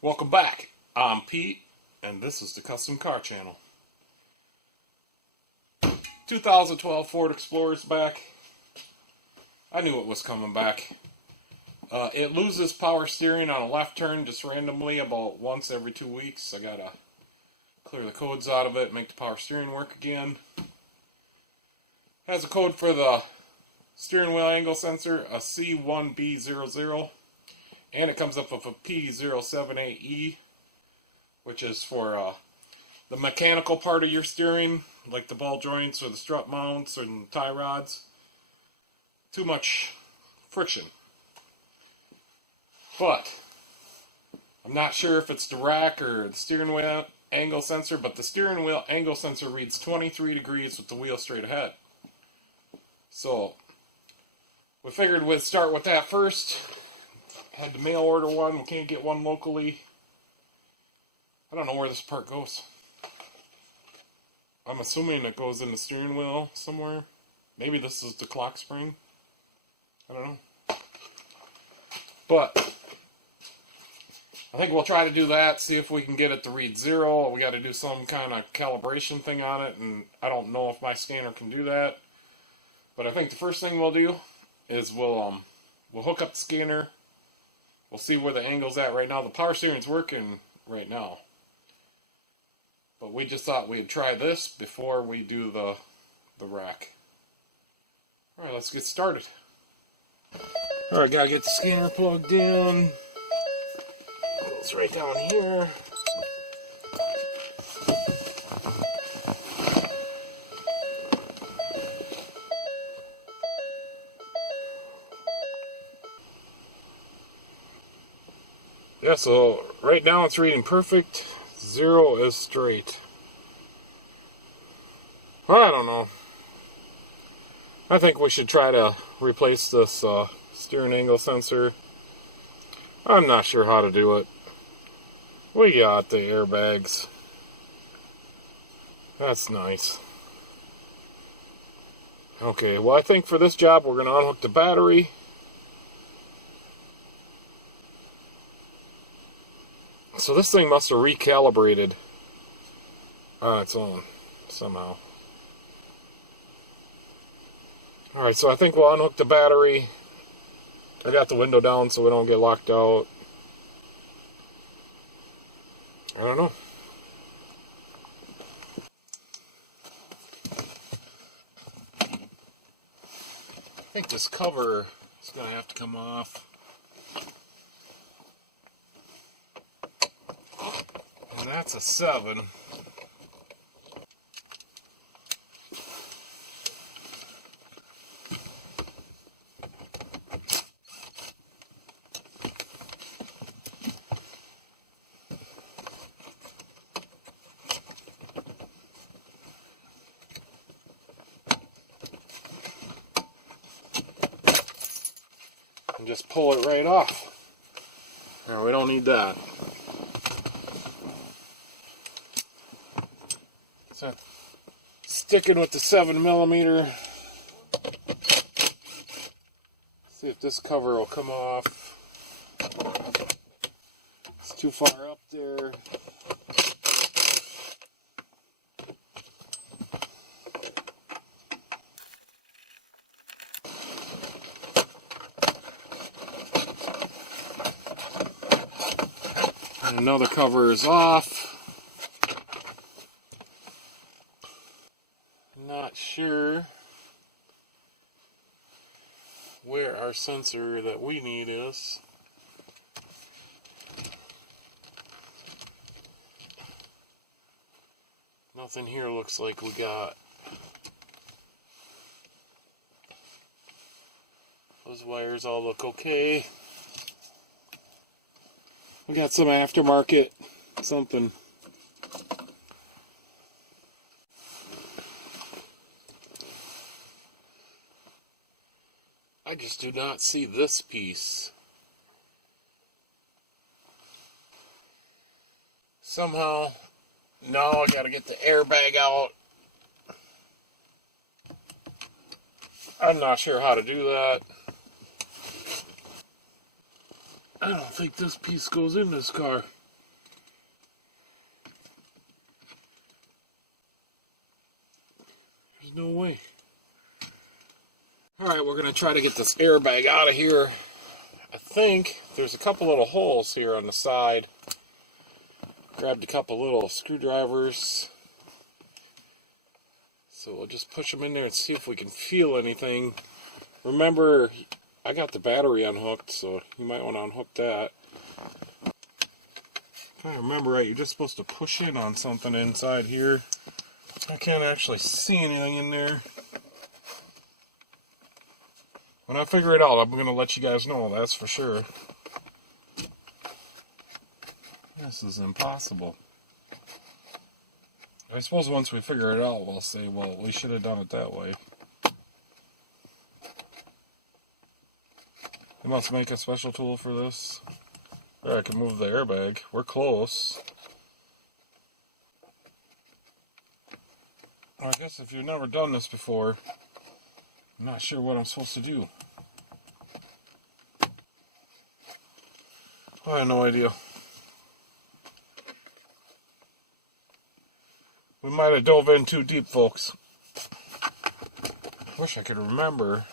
Welcome back. I'm Pete, and this is the Custom Car Channel. 2012 Ford Explorer's back. I knew it was coming back. It loses power steering on a left turn just randomly about once every 2 weeks. I gotta clear the codes out of it, make the power steering work again. Has a code for the steering wheel angle sensor, a C1B00, and it comes up with a P078E, which is for the mechanical part of your steering, like the ball joints or the strut mounts and tie rods. Too much friction. But I'm not sure if it's the rack or the steering wheel angle sensor, but the steering wheel angle sensor reads 23 degrees with the wheel straight ahead. So we figured we'd start with that first. Had to mail order one. We can't get one locally. I don't know where this part goes. I'm assuming it goes in the steering wheel somewhere. Maybe this is the clock spring. I don't know. But I think we'll try to do that, see if we can get it to read 0. We got to do some kind of calibration thing on it, and I don't know if my scanner can do that. But I think the first thing we'll do is we'll hook up the scanner. We'll see where the angle's at right now. The power steering's working right now. But we just thought we'd try this before we do the rack. Alright, let's get started. Alright, gotta get the scanner plugged in. It's right down here. Yeah, so right now it's reading perfect. 0 is straight. Well, I don't know. I think we should try to replace this steering angle sensor. I'm not sure how to do it. We got the airbags. That's nice. Okay, well I think for this job we're going to unhook the battery. So this thing must have recalibrated on its own somehow. Alright, so I think we'll unhook the battery. I got the window down so we don't get locked out. I don't know. I think this cover is going to have to come off. And that's a 7. And just pull it right off. No, we don't need that. So, sticking with the 7mm. See if this cover will come off. It's too far up there. And another cover is off. Not sure where our sensor that we need is. Nothing here looks like we got. Those wires all look okay. We got some aftermarket something. I just do not see this piece. Somehow, now I gotta get the airbag out. I'm not sure how to do that. I don't think this piece goes in this car. There's no way. Alright, we're going to try to get this airbag out of here. I think there's a couple little holes here on the side. Grabbed a couple little screwdrivers. So we'll just push them in there and see if we can feel anything. Remember, I got the battery unhooked, so you might want to unhook that. If I remember right, you're just supposed to push in on something inside here. I can't actually see anything in there. When I figure it out, I'm going to let you guys know, that's for sure. This is impossible. I suppose once we figure it out, we'll say, well, we should have done it that way. They must make a special tool for this. There, I can move the airbag. We're close. I guess if you've never done this before, I'm not sure what I'm supposed to do. I have no idea. We might have dove in too deep, folks. Wish I could remember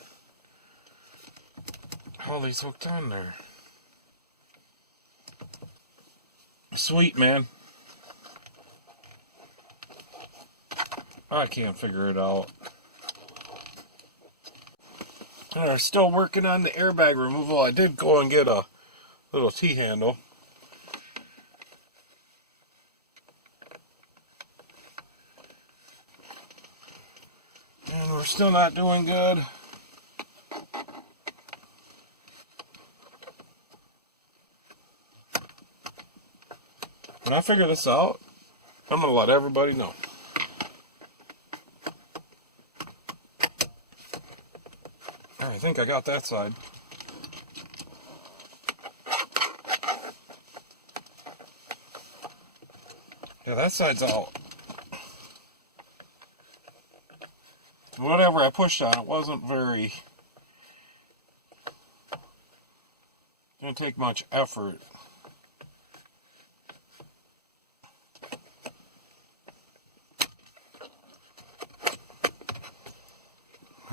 how these hooked on there. Sweet, man. I can't figure it out. Alright, still working on the airbag removal. I did go and get a little T-handle. And we're still not doing good. When I figure this out, I'm going to let everybody know. I think I got that side. Yeah, that side's out. Whatever I pushed on, it wasn't very... didn't take much effort.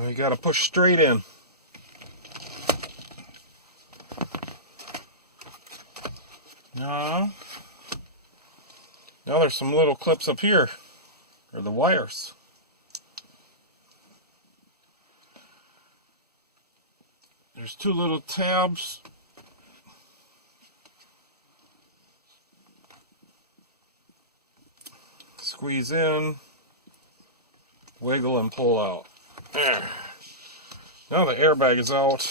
You gotta push straight in. Now there's some little clips up here, or the wires. There's two little tabs. Squeeze in, wiggle and pull out. There. Now the airbag is out.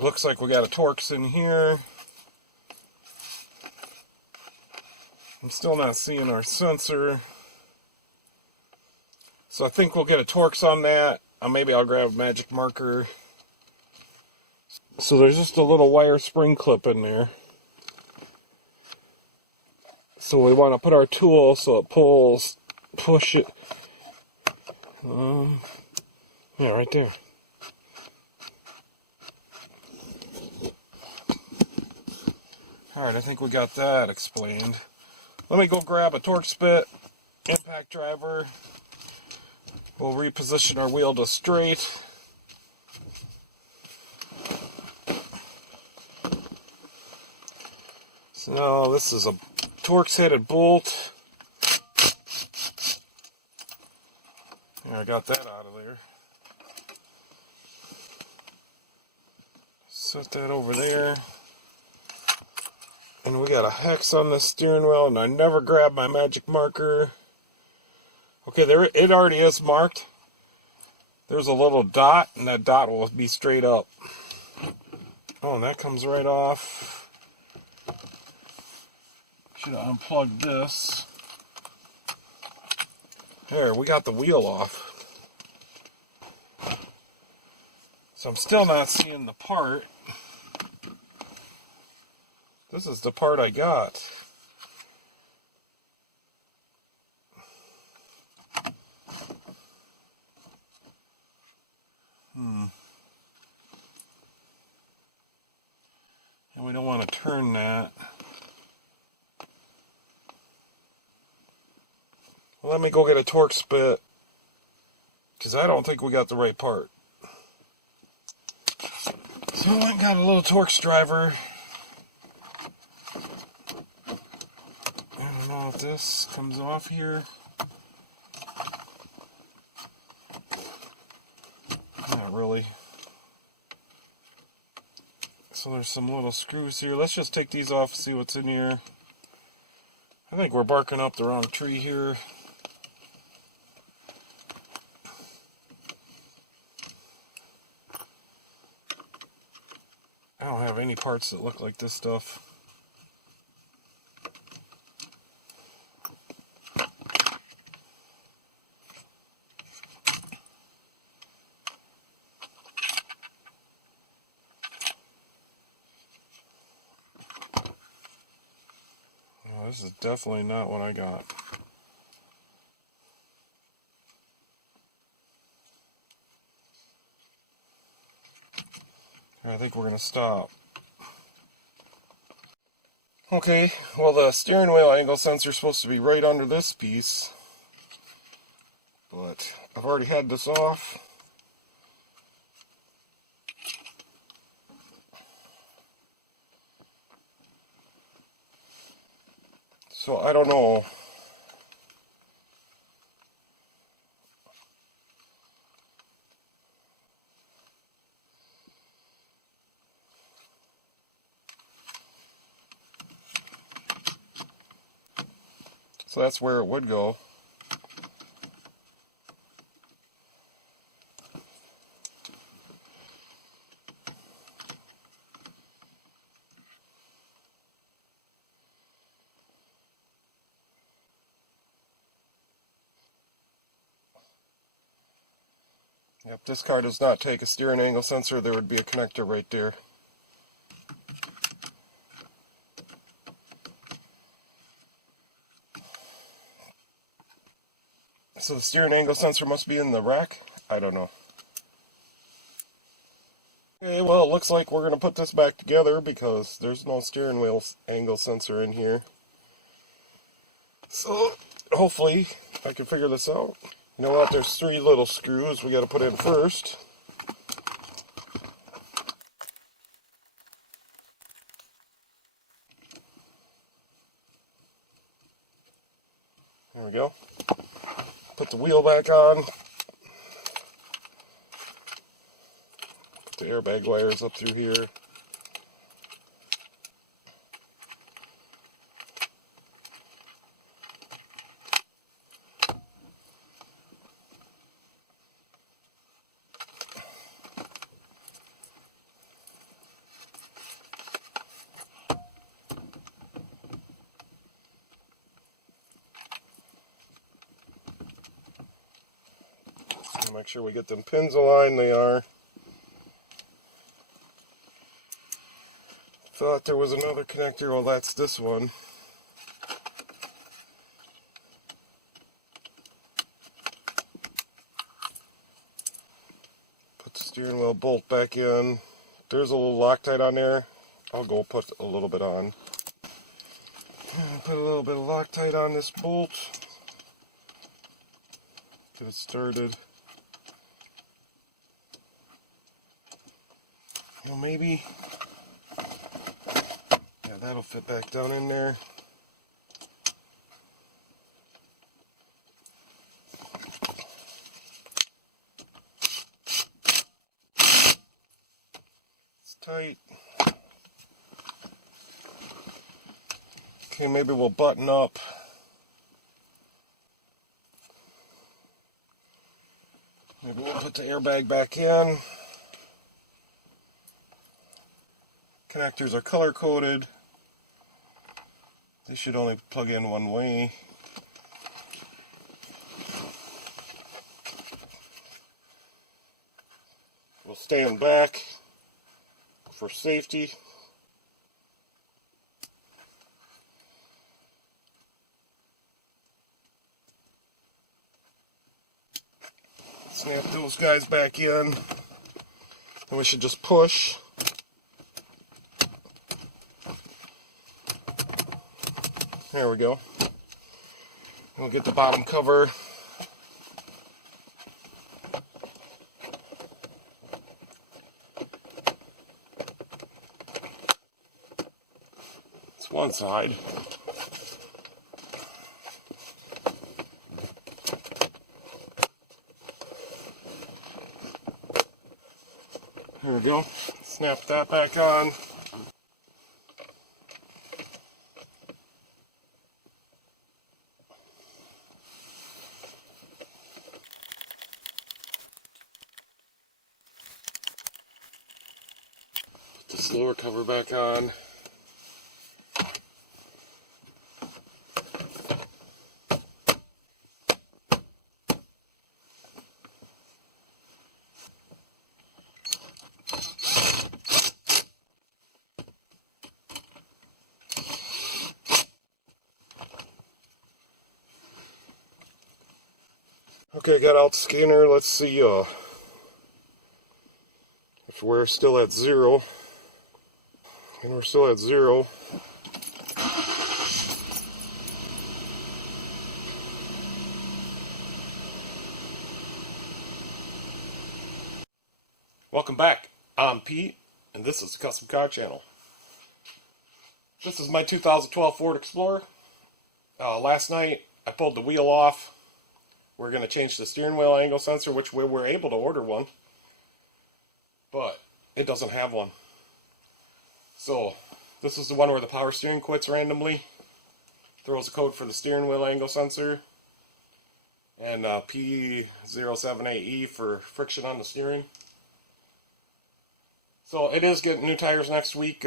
Looks like we got a Torx in here. I'm still not seeing our sensor. So I think we'll get a Torx on that. Maybe I'll grab a magic marker. So there's just a little wire spring clip in there. So we want to put our tool so it pulls, push it. Yeah, right there. Alright, I think we got that explained. Let me go grab a Torx bit, impact driver. We'll reposition our wheel to straight. So now this is a Torx headed bolt. There, I got that out of there. Set that over there. And we got a hex on the steering wheel, and I never grabbed my magic marker. Okay, there it already is marked. There's a little dot, and that dot will be straight up. Oh, and that comes right off. Should have unplugged this. There, we got the wheel off. So I'm still not seeing the part. This is the part I got. And we don't want to turn that. Let me go get a Torx bit, because I don't think we got the right part. So I went and got a little Torx driver. I don't know if this comes off here. Not really. So there's some little screws here. Let's just take these off and see what's in here. I think we're barking up the wrong tree here. I don't have any parts that look like this stuff. Oh, this is definitely not what I got. I think we're going to stop. Okay, well the steering wheel angle sensor is supposed to be right under this piece, but I've already had this off. So I don't know. So that's where it would go. Yep, this car does not take a steering angle sensor. There would be a connector right there. So the steering angle sensor must be in the rack? I don't know. Okay, well it looks like we're going to put this back together because there's no steering wheel angle sensor in here. So hopefully I can figure this out. You know what, there's 3 little screws we got to put in first. There we go. Put the wheel back on. Put the airbag wires up through here. Make sure we get them pins aligned. They are. Thought there was another connector. Well, that's this one. Put the steering wheel bolt back in. There's a little Loctite on there. I'll go put a little bit on. Put a little bit of Loctite on this bolt. Get it started. Well, maybe, yeah, that'll fit back down in there. It's tight. Okay, maybe we'll button up. Maybe we'll put the airbag back in. Connectors are color coded. They should only plug in one way. We'll stand back for safety. Snap those guys back in. And we should just push. There we go. We'll get the bottom cover. It's one side. There we go. Snap that back on. Put this lower cover back on. Okay, got out the scanner. Let's see if we're still at 0. And we're still at 0. Welcome back. I'm Pete, and this is the Custom Car Channel. This is my 2012 Ford Explorer. Last night, I pulled the wheel off. We're going to change the steering wheel angle sensor, which we were able to order one, but it doesn't have one. So this is the one where the power steering quits randomly, throws a code for the steering wheel angle sensor, and P078E for friction on the steering. So it is getting new tires next week.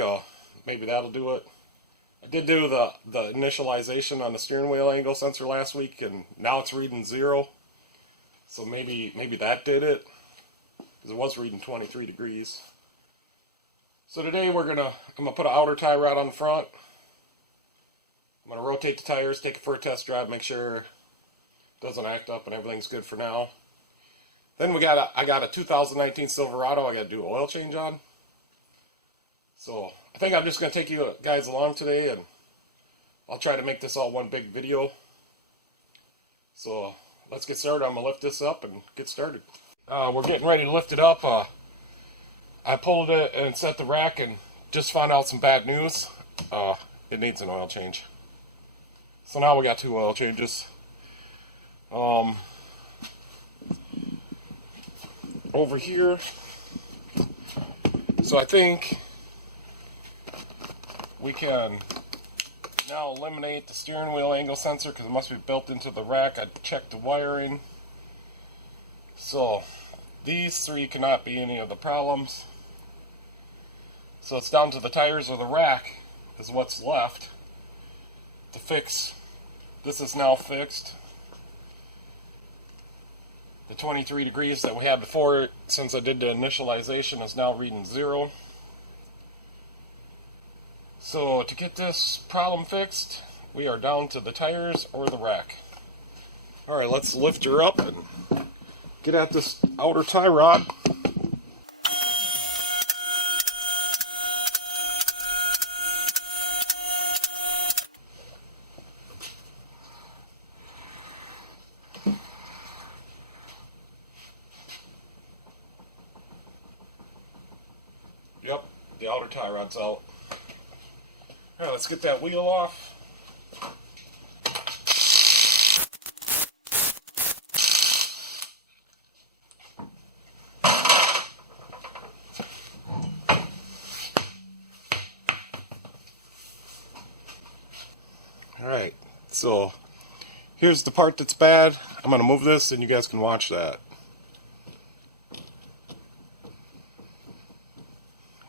Maybe that'll do it. I did do the initialization on the steering wheel angle sensor last week, and now it's reading 0. So maybe that did it, because it was reading 23 degrees. So today I'm gonna put an outer tie rod on the front. I'm gonna rotate the tires, take it for a test drive, make sure it doesn't act up and everything's good for now. Then I got a 2019 Silverado I got to do an oil change on. So I think I'm just going to take you guys along today, and I'll try to make this all one big video. So let's get started. I'm going to lift this up and get started. We're getting ready to lift it up. I pulled it and set the rack and just found out some bad news. It needs an oil change. So now we got 2 oil changes. Over here. So I think we can now eliminate the steering wheel angle sensor because it must be built into the rack. I checked the wiring. So these 3 cannot be any of the problems. So it's down to the tires or the rack is what's left to fix. This is now fixed. The 23 degrees that we had before, since I did the initialization, is now reading 0. So to get this problem fixed, we are down to the tires or the rack. Alright, let's lift her up and get at this outer tie rod. Yep, the outer tie rod's out. Alright, let's get that wheel off. Alright, so here's the part that's bad. I'm going to move this and you guys can watch that.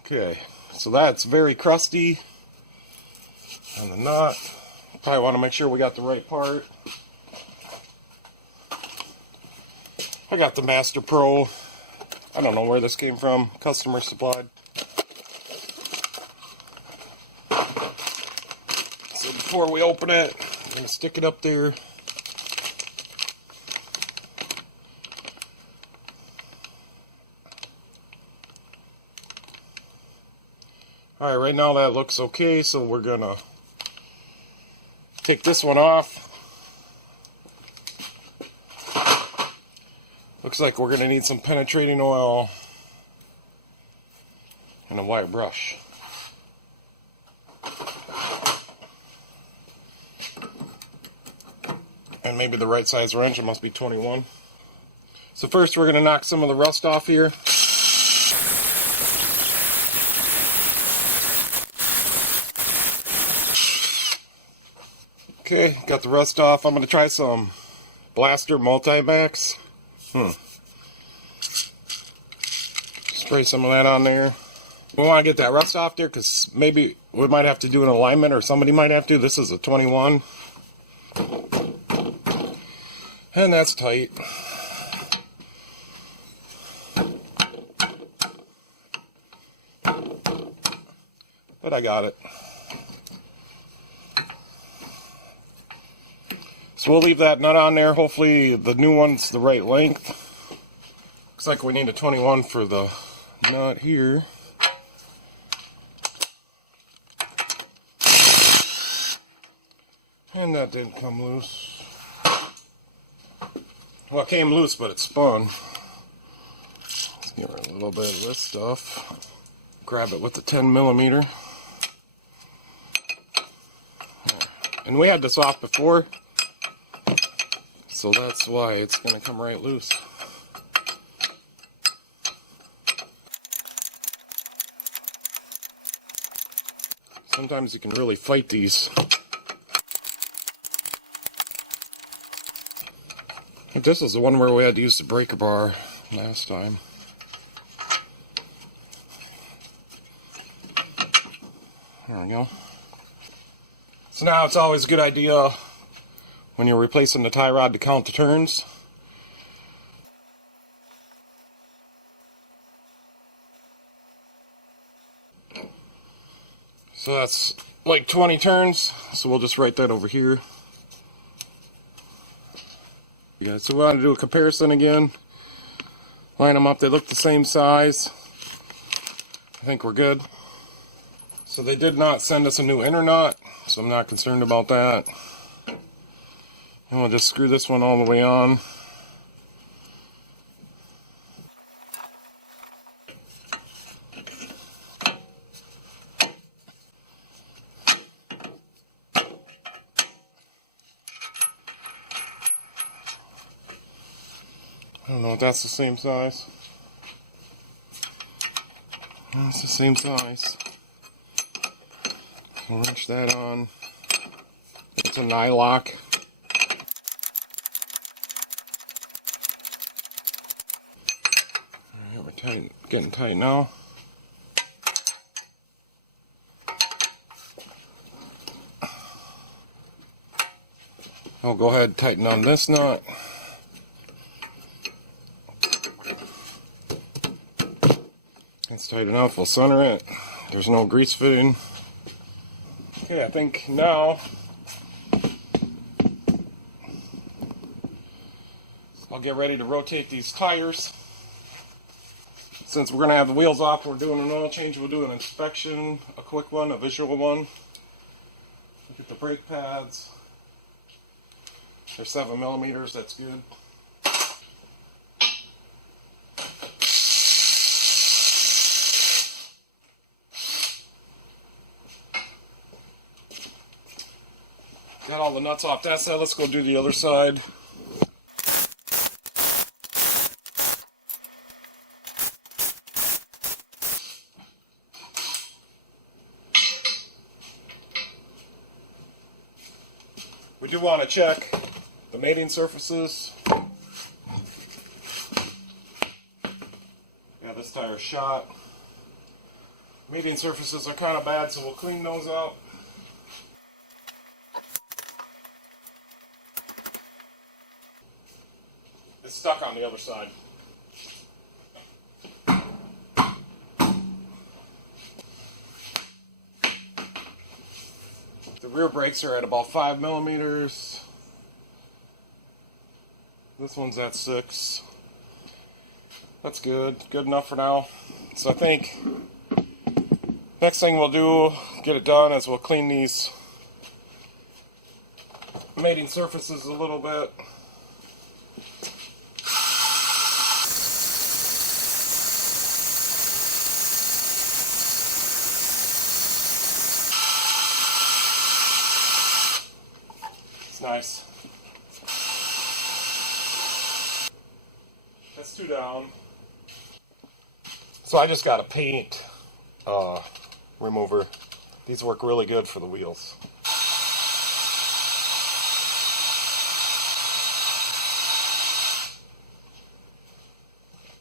Okay, so that's very crusty on the nut. Probably want to make sure we got the right part. I got the Master Pro. I don't know where this came from. Customer supplied. So before we open it, I'm going to stick it up there. Alright, right now that looks okay, so we're going to take this one off. Looks like we're going to need some penetrating oil and a wire brush. And maybe the right size wrench. It must be 21. So first we're going to knock some of the rust off here. Okay, got the rust off. I'm going to try some Blaster Multi-Max. Spray some of that on there. We want to get that rust off there because maybe we might have to do an alignment, or somebody might have to. This is a 21. And that's tight. But I got it. So we'll leave that nut on there. Hopefully the new one's the right length. Looks like we need a 21 for the nut here. And that didn't come loose. Well, it came loose, but it spun. Let's get rid of a little bit of this stuff. Grab it with the 10mm. And we had this off before, so that's why it's going to come right loose. Sometimes you can really fight these. I think this is the one where we had to use the breaker bar last time. There we go. So now it's always a good idea when you're replacing the tie rod to count the turns. So that's like 20 turns, so we'll just write that over here. Yeah, so we want to do a comparison again. Line them up, they look the same size. I think we're good. So they did not send us a new inner nut, so I'm not concerned about that. And we'll just screw this one all the way on. I don't know if that's the same size. That's the same size. We'll wrench that on. It's a nylock. Alright, we're tight, getting tight now. I'll go ahead and tighten on this nut. It's tight enough, we'll center it. There's no grease fitting. Okay, I think now I'll get ready to rotate these tires. Since we're going to have the wheels off, we're doing an oil change. We'll do an inspection, a quick one, a visual one. Look at the brake pads. They're 7mm, that's good. Got all the nuts off that side. Let's go do the other side. We do want to check the mating surfaces. Yeah, this tire's shot. Mating surfaces are kind of bad, so we'll clean those up. It's stuck on the other side. The rear brakes are at about 5mm. This one's at 6. That's good. Good enough for now. So I think next thing we'll do, get it done, is we'll clean these mating surfaces a little bit. It's nice. That's 2 down. So I just got a paint remover. These work really good for the wheels.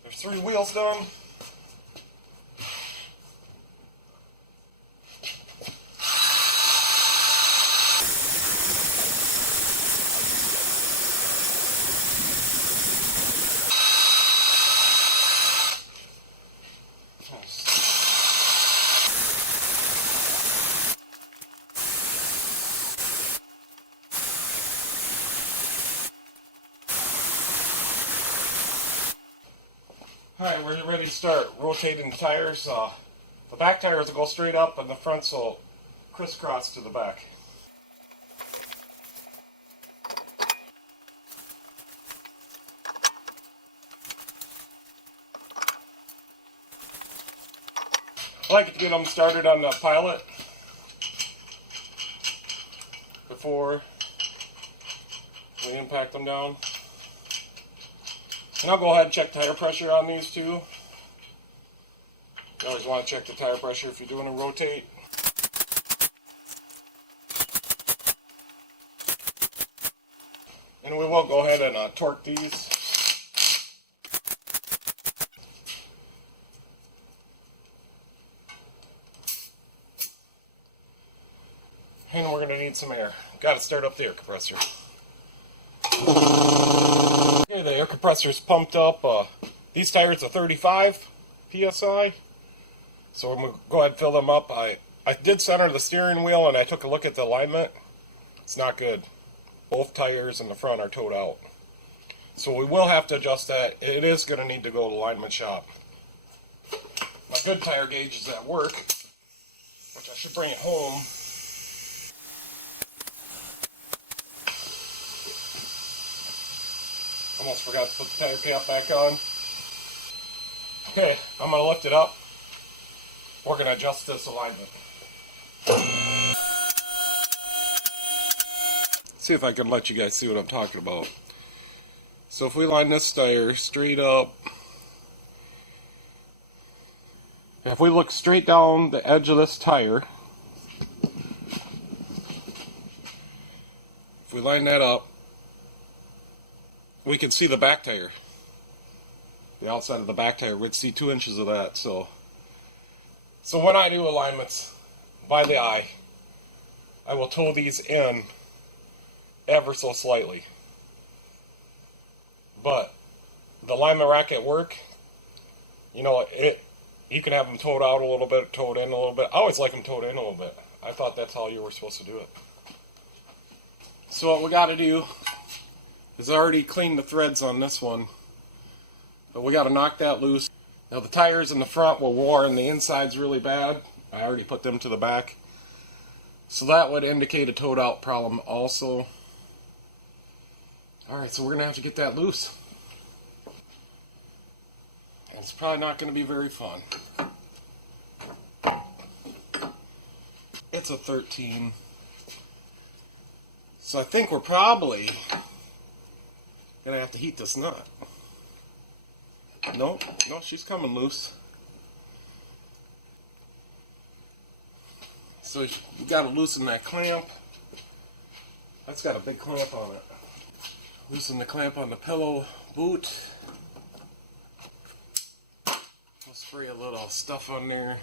There's 3 wheels done. Alright, we're ready to start rotating the tires. The back tires will go straight up and the fronts will crisscross to the back. I like to get them started on the pilot before we impact them down. And I'll go ahead and check tire pressure on these too. You always want to check the tire pressure if you're doing a rotate. And we will go ahead and torque these. And we're going to need some air. Got to start up the air compressor. Okay, the air compressor's pumped up. These tires are 35 psi. So I'm going to go ahead and fill them up. I did center the steering wheel and I took a look at the alignment. It's not good. Both tires in the front are towed out. So we will have to adjust that. It is going to need to go to the alignment shop. My good tire gauge is at work, which I should bring it home. Almost forgot to put the tire cap back on. Okay, I'm going to lift it up. We're going to adjust this alignment. See if I can let you guys see what I'm talking about. So if we line this tire straight up, if we look straight down the edge of this tire, if we line that up, we can see the back tire. The outside of the back tire, we'd see 2 inches of that. So when I do alignments by the eye, I will toe these in ever so slightly. But the alignment rack at work, you know, you can have them towed out a little bit, towed in a little bit. I always like them towed in a little bit. I thought that's how you were supposed to do it. So what we got to do is already cleaned the threads on this one, but we got to knock that loose. Now the tires in the front were worn, the inside's really bad. I already put them to the back. So that would indicate a towed out problem also. Alright, so we're going to have to get that loose. And it's probably not going to be very fun. It's a 13. So I think we're probably going to have to heat this nut. No, she's coming loose. So you got to loosen that clamp. That's got a big clamp on it. Loosen the clamp on the pillow boot. We'll spray a little stuff on there.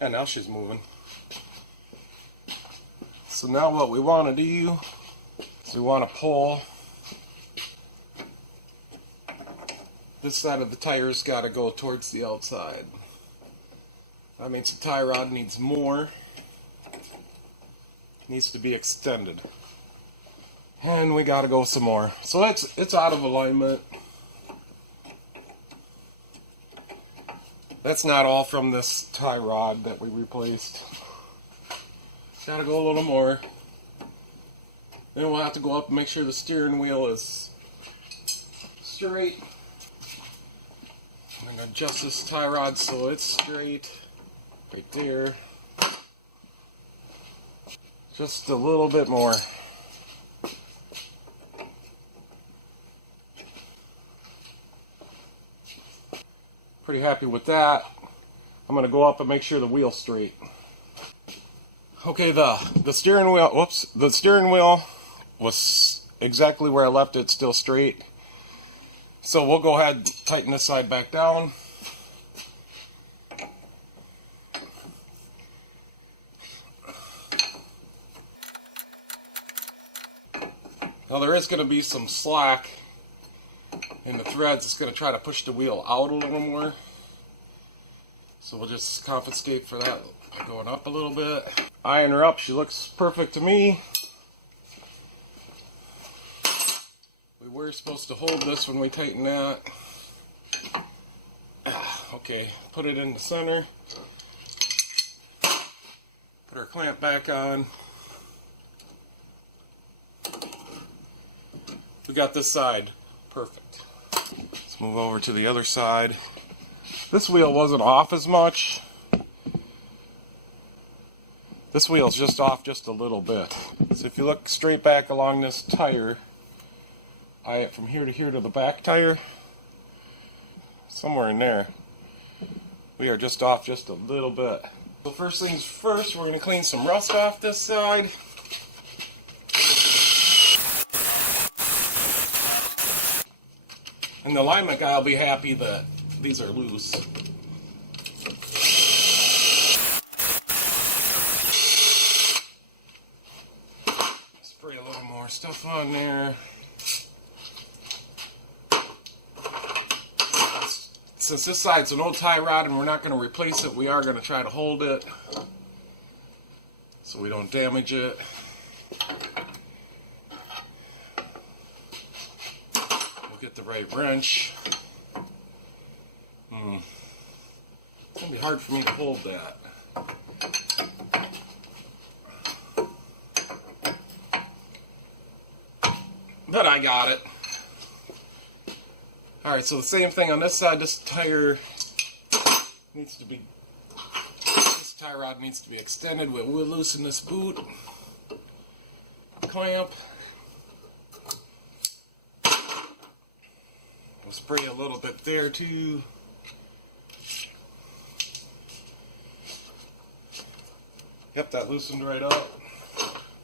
And now she's moving. So now what we want to do is we want to pull this side of the tire's got to go towards the outside. That means the tie rod needs more. Needs to be extended. And we got to go some more. So it's out of alignment. That's not all from this tie rod that we replaced. Got to go a little more. Then we'll have to go up and make sure the steering wheel is straight. I'm going to adjust this tie rod so it's straight. Right there. Just a little bit more. Pretty happy with that. I'm going to go up and make sure the wheel's straight. Okay, the steering wheel, the steering wheel was exactly where I left it, still straight. So we'll go ahead and tighten this side back down. Now there is going to be some slack in the threads. It's going to try to push the wheel out a little more. So we'll just compensate for that by going up a little bit. Eyeing her up, she looks perfect to me. We were supposed to hold this when we tighten that. Okay, put it in the center. Put our clamp back on. We got this side perfect. Let's move over to the other side. This wheel wasn't off as much. This wheel's just off just a little bit. So if you look straight back along this tire, eye it from here to the back tire, somewhere in there, we are just off just a little bit. So first things first, we're going to clean some rust off this side. And the alignment guy will be happy that these are loose. Spray a little more stuff on there. Since this side's an old tie rod and we're not going to replace it, we are going to try to hold it so we don't damage it. Get the right wrench. It's going to be hard for me to hold that. But I got it. Alright, so the same thing on this side. This tire needs to be, this tie rod needs to be extended. We'll loosen this boot clamp. We'll spray a little bit there too. Yep, that loosened right up.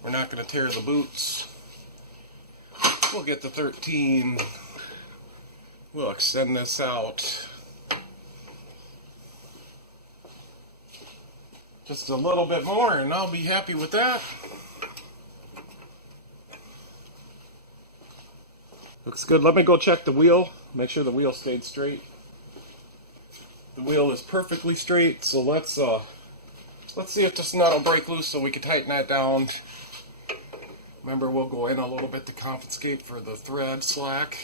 We're not going to tear the boots. We'll get the 13. We'll extend this out. Just a little bit more and I'll be happy with that. Looks good. Let me go check the wheel. Make sure the wheel stayed straight. The wheel is perfectly straight, so let's see if this nut will break loose so we can tighten that down. Remember, we'll go in a little bit to compensate for the thread slack.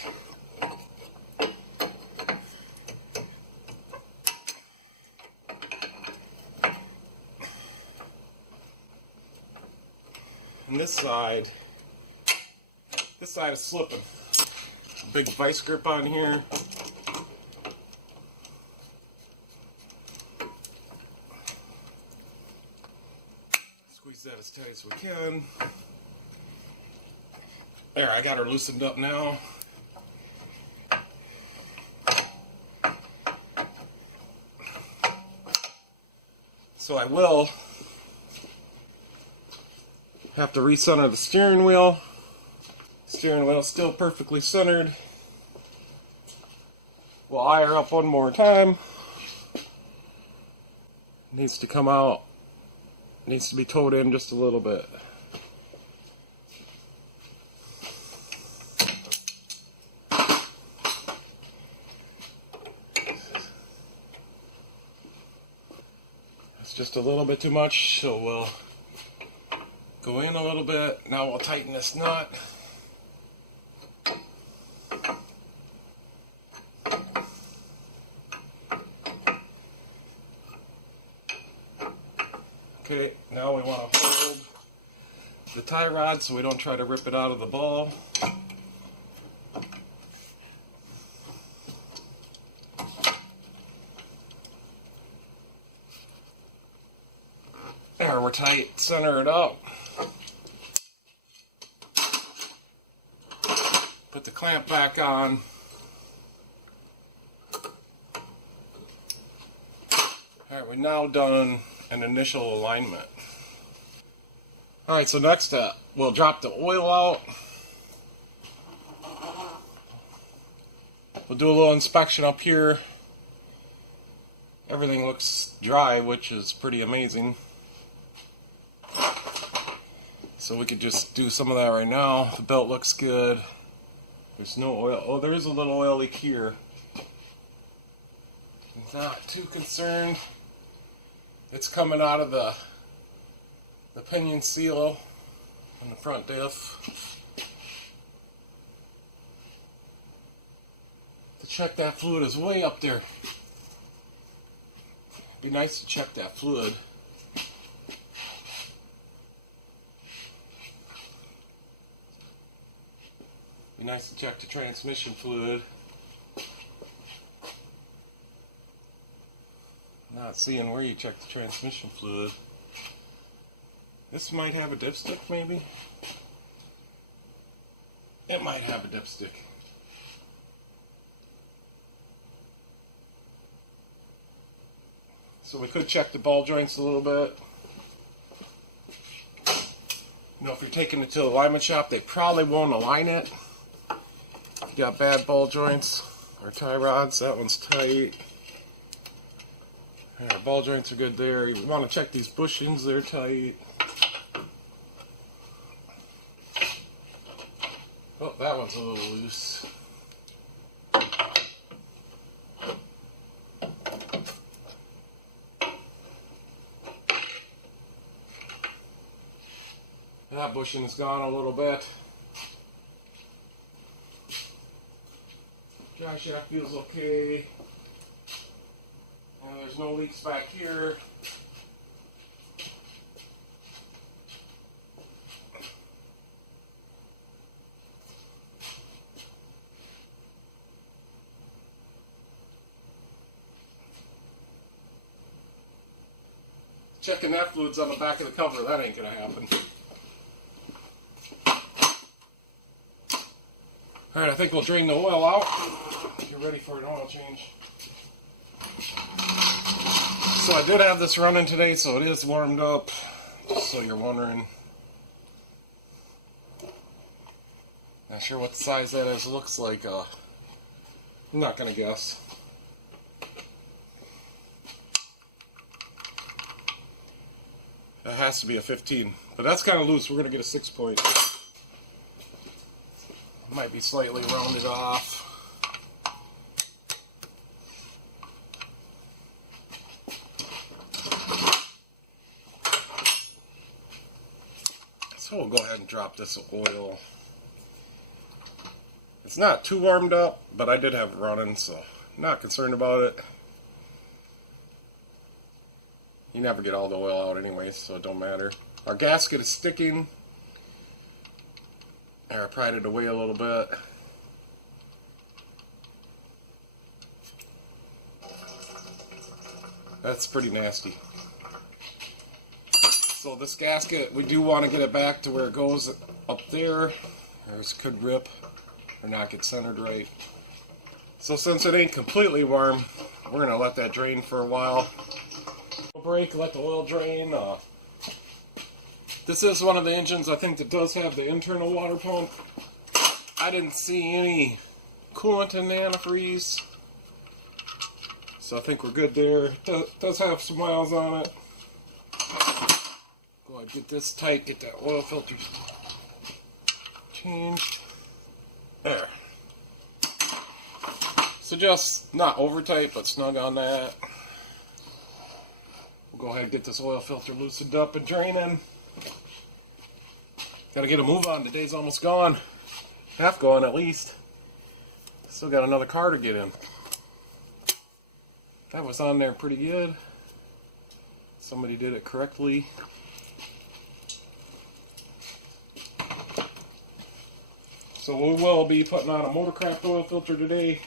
And this side is slipping. Big vice grip on here. Squeeze that as tight as we can. There, I got her loosened up now. So I will have to recenter the steering wheel. Steering wheel is still perfectly centered. We'll eye her up one more time. Needs to come out. Needs to be towed in just a little bit. It's just a little bit too much, so we'll go in a little bit. Now we'll tighten this nut. Okay, now we want to hold the tie rod so we don't try to rip it out of the ball. There, we're tight. Center it up. Put the clamp back on. Alright, we've now done an initial alignment. Alright, so next we'll drop the oil out. We'll do a little inspection up here. Everything looks dry, which is pretty amazing. So we could just do some of that right now. The belt looks good. There's no oil. Oh, there is a little oil leak here. Not too concerned. It's coming out of the pinion seal on the front diff. To check that fluid is way up there. Be nice to check that fluid. Be nice to check the transmission fluid. Not seeing where you check the transmission fluid. This might have a dipstick, maybe? It might have a dipstick. So we could check the ball joints a little bit. You know, if you're taking it to the alignment shop, they probably won't align it. If you got bad ball joints or tie rods, that one's tight. Our ball joints are good there. You want to check these bushings, they're tight. Oh, that one's a little loose. That bushing's gone a little bit. Dry shaft feels okay. And there's no leaks back here. Checking that fluid's on the back of the cover, that ain't gonna happen. Alright, I think we'll drain the oil out. Get ready for an oil change. So I did have this running today, so it is warmed up, just so you're wondering. Not sure what the size that is. It looks like, I'm not gonna guess. That has to be a 15, but that's kind of loose. We're gonna get a 6 point. Might be slightly rounded off. So we'll go ahead and drop this oil. It's not too warmed up, but I did have it running, so not concerned about it. You never get all the oil out anyway, so it don't matter. Our gasket is sticking. I pried it away a little bit. That's pretty nasty. So this gasket, we do want to get it back to where it goes up there, or it could rip or not get centered right. So since it ain't completely warm, we're going to let that drain for a while. Break, let the oil drain. This is one of the engines, I think, that does have the internal water pump. I didn't see any coolant in the antifreeze, so I think we're good there. It does have some miles on it. Go ahead, get this tight, get that oil filter changed. There. So just not over tight, but snug on that. We'll go ahead and get this oil filter loosened up and draining. Gotta get a move on. The day's almost gone. Half gone at least. Still got another car to get in. That was on there pretty good. Somebody did it correctly. So we will be putting on a Motorcraft oil filter today.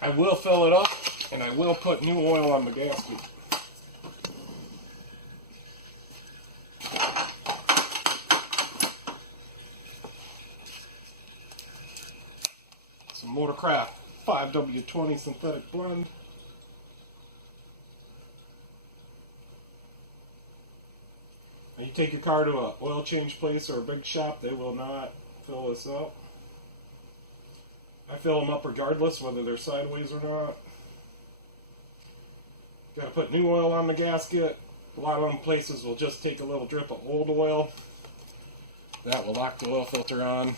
I will fill it up and I will put new oil on the gasket. Craft 5W20 synthetic blend. Now you take your car to an oil change place or a big shop, they will not fill this up. I fill them up regardless whether they're sideways or not. Got to put new oil on the gasket. A lot of them places will just take a little drip of old oil. That will lock the oil filter on.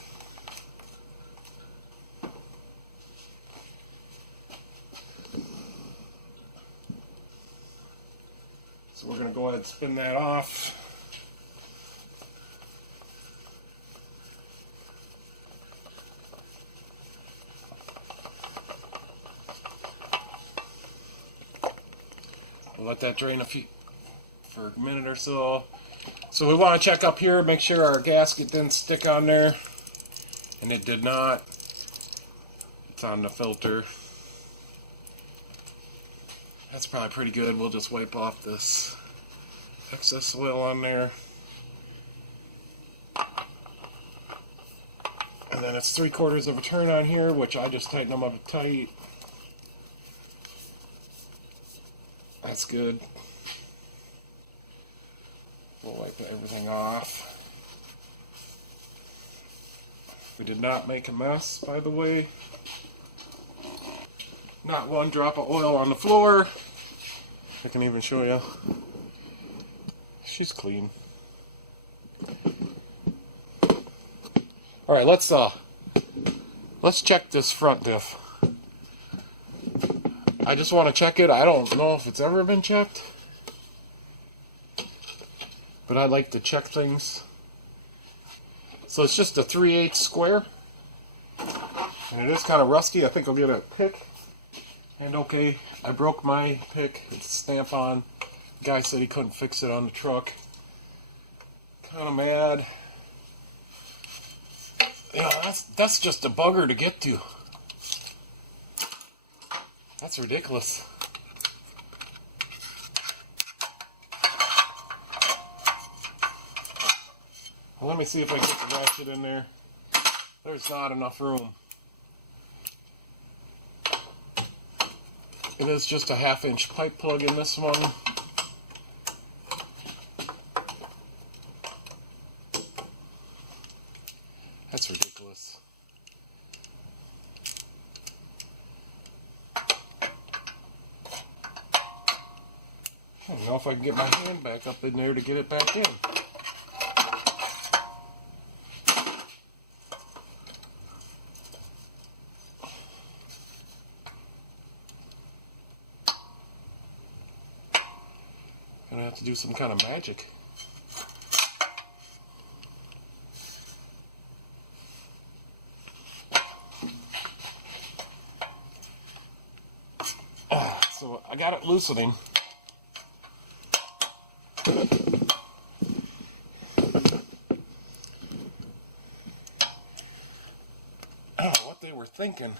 So we're going to go ahead and spin that off. We'll let that drain for a minute or so. So we want to check up here, make sure our gasket didn't stick on there. And it did not. It's on the filter. That's probably pretty good. We'll just wipe off this excess oil on there. And then it's 3/4 of a turn on here, which I just tighten them up tight. That's good. We'll wipe everything off. We did not make a mess, by the way. Not one drop of oil on the floor. I can even show you. She's clean. All right, let's check this front diff. I just want to check it. I don't know if it's ever been checked, but I like to check things. So it's just a 3/8 square, and it is kind of rusty. I think I'll get a pick. And okay, I broke my pick. It's stamp on. The guy said he couldn't fix it on the truck. Kind of mad. Yeah, that's just a bugger to get to. That's ridiculous. Well, let me see if I can get the ratchet in there. There's not enough room. It is just a 1/2-inch pipe plug in this one. That's ridiculous. I don't know if I can get my hand back up in there to get it back in. Gonna have to do some kind of magic. So I got it loosening. I don't know what they were thinking.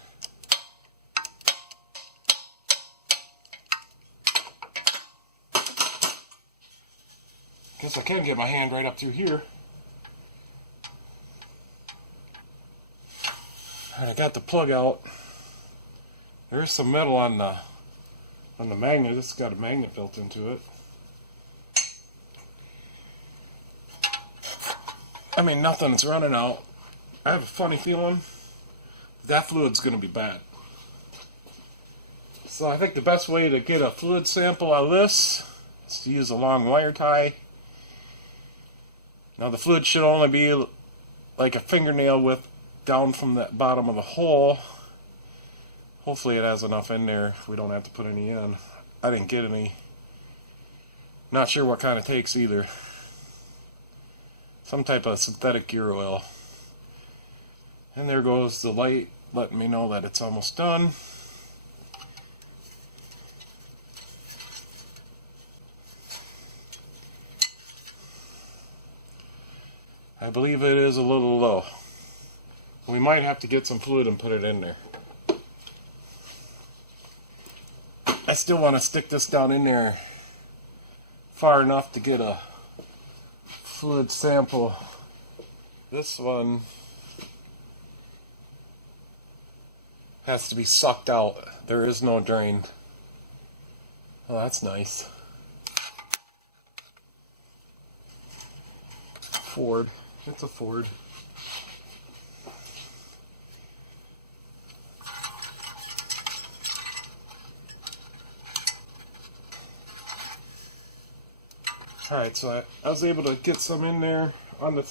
Guess I can get my hand right up through here. Alright, I got the plug out. There's some metal on the magnet. It's got a magnet built into it. I mean, nothing's running out. I have a funny feeling that fluid's going to be bad. So I think the best way to get a fluid sample out of this is to use a long wire tie. Now the fluid should only be like a fingernail width down from the bottom of the hole. Hopefully it has enough in there. We don't have to put any in. I didn't get any. Not sure what kind it takes either. Some type of synthetic gear oil. And there goes the light letting me know that it's almost done. I believe it is a little low. We might have to get some fluid and put it in there. I still want to stick this down in there far enough to get a fluid sample. This one Has to be sucked out. There is no drain. Oh, that's nice. Ford. It's a Ford. Alright, so I was able to get some in there on the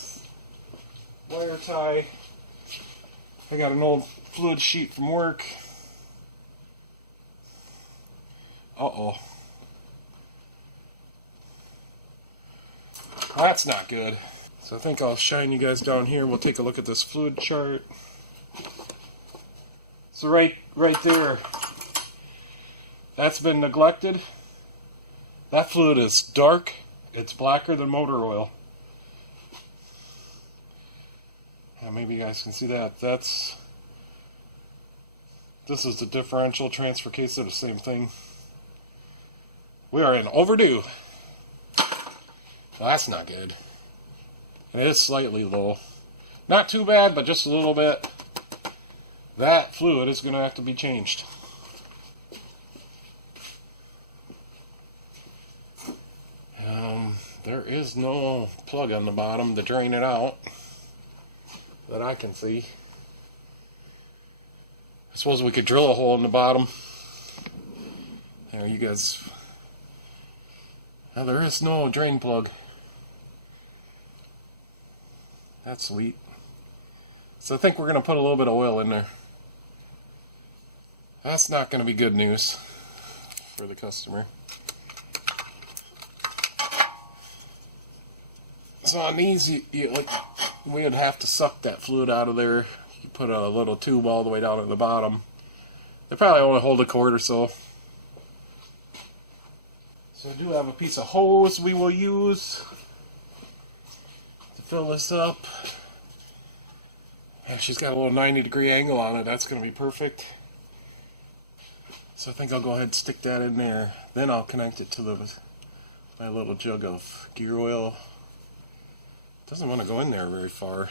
wire tie. I got an old fluid sheet from work. Uh-oh. That's not good. So I think I'll shine you guys down here. We'll take a look at this fluid chart. So right there, that's been neglected. That fluid is dark. It's blacker than motor oil. Yeah, maybe you guys can see that. This is the differential transfer case of the same thing. We are in overdue. Well, that's not good. It is slightly low. Not too bad, but just a little bit. That fluid is going to have to be changed. There is no plug on the bottom to drain it out that I can see. I suppose we could drill a hole in the bottom. There, you guys. Now, there is no drain plug. That's sweet. So I think we're going to put a little bit of oil in there. That's not going to be good news for the customer. So on these, we would have to suck that fluid out of there. You put a little tube all the way down at the bottom. They probably only hold a quart or so. So I do have a piece of hose we will use to fill this up. Yeah, she's got a little 90-degree angle on it. That's going to be perfect. So I think I'll go ahead and stick that in there. Then I'll connect it to my little jug of gear oil. Doesn't want to go in there very far.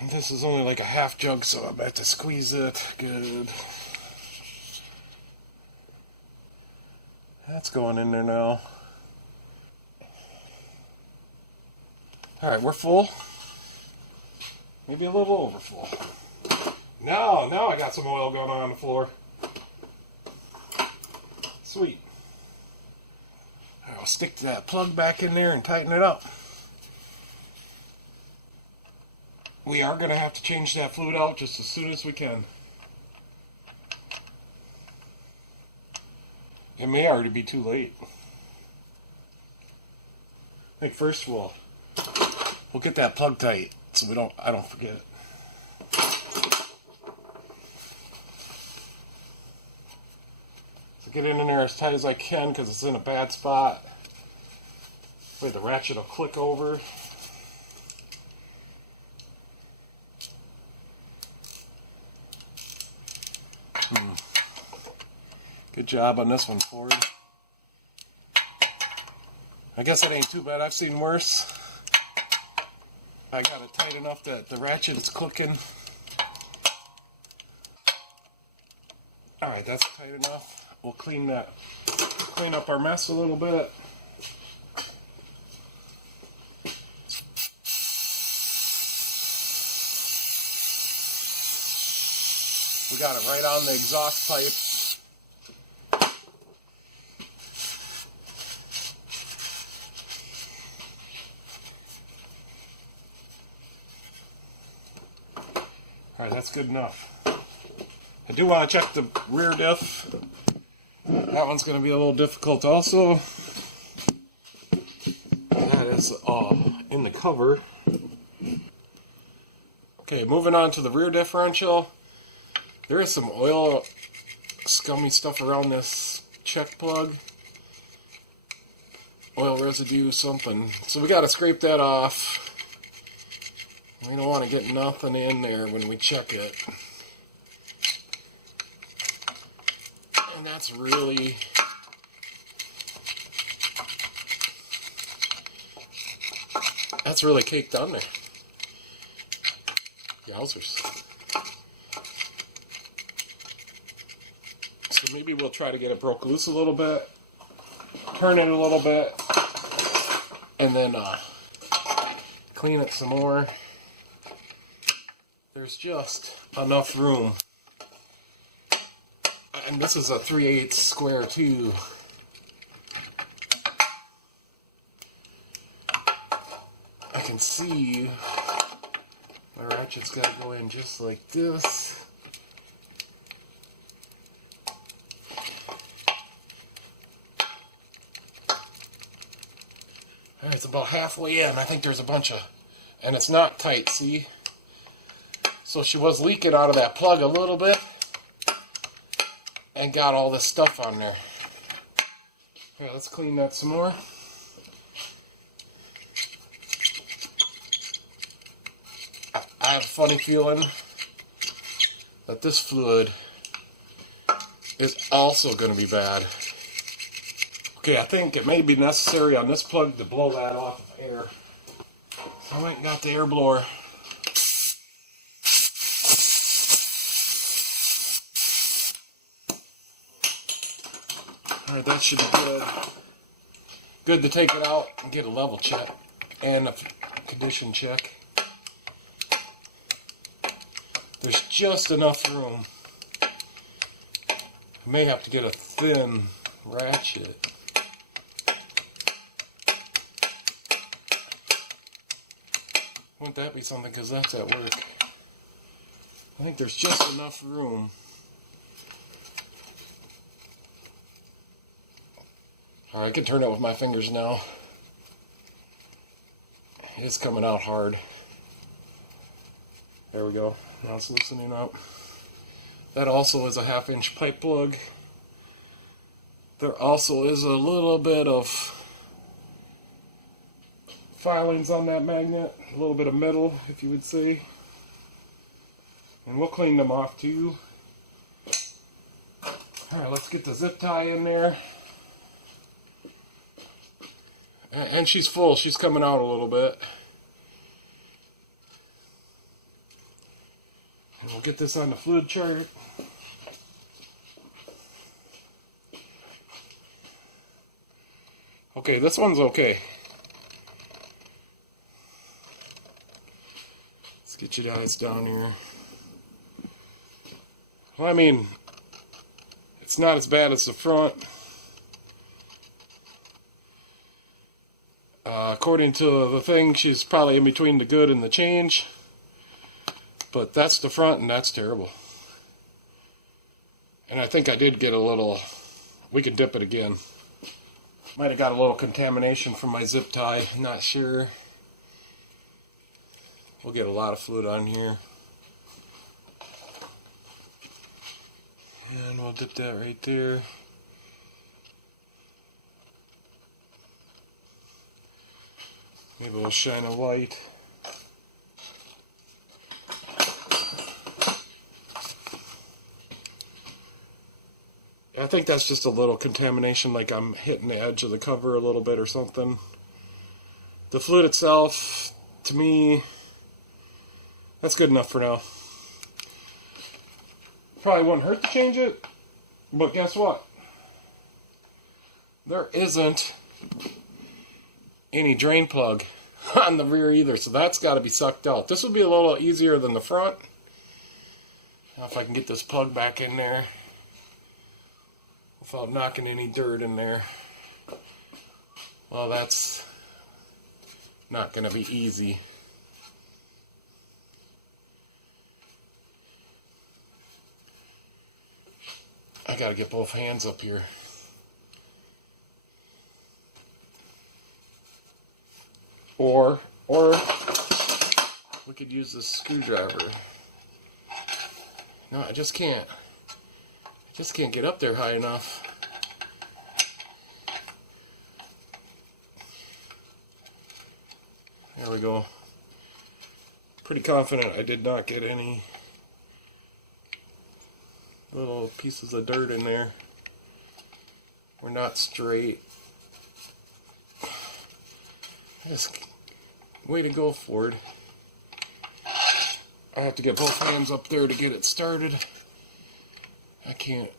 And this is only like a half jug, so I'm about to squeeze it. Good. That's going in there now. Alright, we're full. Maybe a little over full. Now I got some oil going on the floor. Sweet. I'll stick that plug back in there and tighten it up. We are going to have to change that fluid out just as soon as we can. It may already be too late. I think first we'll get that plug tight so I don't forget. So get it in there as tight as I can because it's in a bad spot. Wait, the ratchet will click over. Good job on this one, Ford. I guess it ain't too bad. I've seen worse. I got it tight enough that the ratchet is clicking. Alright, that's tight enough. We'll clean up our mess a little bit. We got it right on the exhaust pipe. Alright, that's good enough. I do want to check the rear diff. That one's going to be a little difficult also. That is in the cover. Okay, moving on to the rear differential. There is some oil, scummy stuff around this check plug. Oil residue, something. So we got to scrape that off. We don't want to get nothing in there when we check it. And that's really... caked on there. Yowzers. So maybe we'll try to get it broke loose a little bit, turn it a little bit, and then clean it some more. There's just enough room. And this is a 3/8 square too. I can see my ratchet's got to go in just like this. Alright, it's about halfway in. I think there's a bunch of, and it's not tight, see? So she was leaking out of that plug a little bit and got all this stuff on there. Alright, let's clean that some more. I have a funny feeling that this fluid is also going to be bad. Okay, I think it may be necessary on this plug to blow that off of air. So I went and got the air blower. Alright, that should be good. Good to take it out and get a level check and a condition check. There's just enough room. I may have to get a thin ratchet. Wouldn't that be something, because that's at work. I think there's just enough room. Alright, I can turn it with my fingers now. It's coming out hard. There we go. Now it's loosening up. That also is a 1/2-inch pipe plug. There also is a little bit of filings on that magnet. A little bit of metal, if you would say. And we'll clean them off too. Alright, let's get the zip tie in there. And she's full. She's coming out a little bit. And we'll get this on the fluid chart. Okay, this one's okay. Let's get your guys down here. Well, I mean, it's not as bad as the front. According to the thing, she's probably in between the good and the change. But that's the front, and that's terrible. And I think I did get a little, we can dip it again. Might have got a little contamination from my zip tie, not sure. We'll get a lot of fluid on here. And we'll dip that right there. Maybe we'll shine a light. I think that's just a little contamination, like I'm hitting the edge of the cover a little bit or something. The fluid itself, to me, that's good enough for now. Probably wouldn't hurt to change it, but guess what? There isn't any drain plug on the rear either, so that's got to be sucked out. This will be a little easier than the front. Now if I can get this plug back in there without knocking any dirt in there. Well, that's not going to be easy. I got to get both hands up here. Or we could use this screwdriver. No, I just can't. I just can't get up there high enough. There we go. Pretty confident I did not get any little pieces of dirt in there. We're not straight. Just way to go, Ford. I have to get both hands up there to get it started. I can't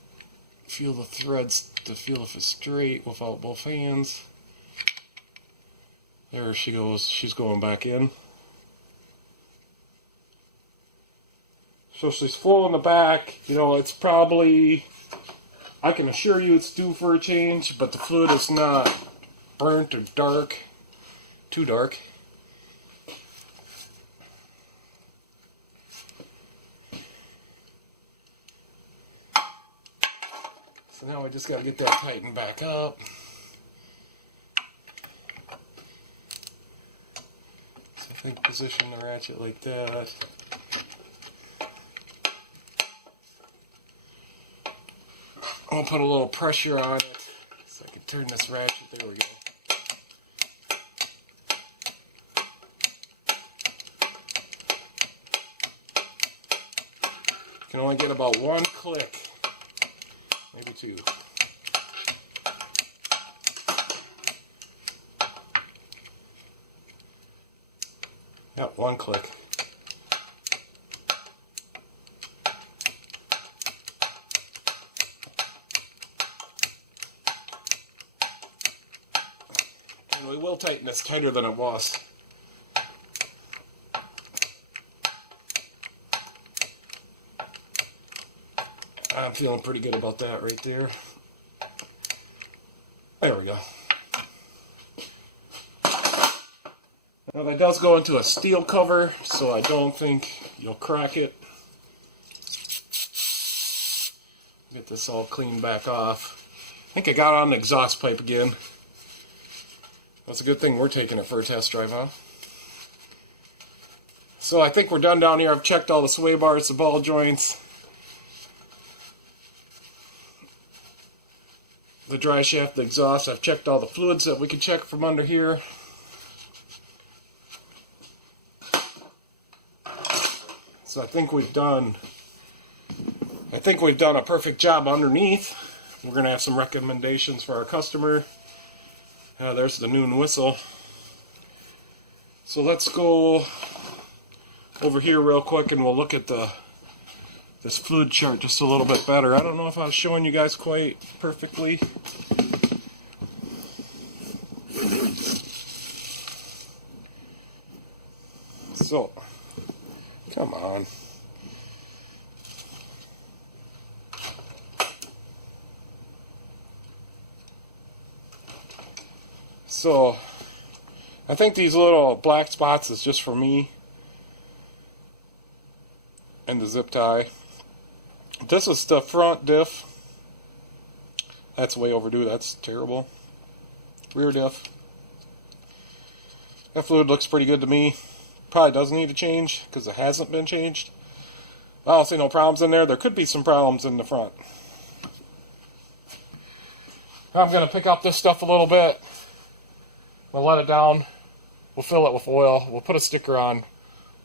feel the threads to feel if it's straight without both hands. There she goes. She's going back in. So she's full in the back. You know, it's probably, I can assure you it's due for a change, but the fluid is not burnt or dark, too dark. So now I just got to get that tightened back up. So I think position the ratchet like that. I'll put a little pressure on it so I can turn this ratchet. There we go. You can only get about one click, maybe two. Yep, one click. And we will tighten this tighter than it was. I'm feeling pretty good about that right there. There we go. Now that does go into a steel cover, so I don't think you'll crack it. Get this all cleaned back off. I think I got on the exhaust pipe again. That's a good thing we're taking it for a test drive, huh? So I think we're done down here. I've checked all the sway bars, the ball joints, the dry shaft, the exhaust. I've checked all the fluids that we can check from under here. So I think we've done a perfect job underneath. We're going to have some recommendations for our customer. There's the noon whistle. So let's go over here real quick and we'll look at this fluid chart just a little bit better. I don't know if I was showing you guys quite perfectly. So, come on. So, I think these little black spots is just for me and the zip tie. This is the front diff. That's way overdue. That's terrible. Rear diff. That fluid looks pretty good to me. Probably does need to change because it hasn't been changed. I don't see no problems in there. There could be some problems in the front. I'm going to pick up this stuff a little bit. We'll let it down. We'll fill it with oil. We'll put a sticker on.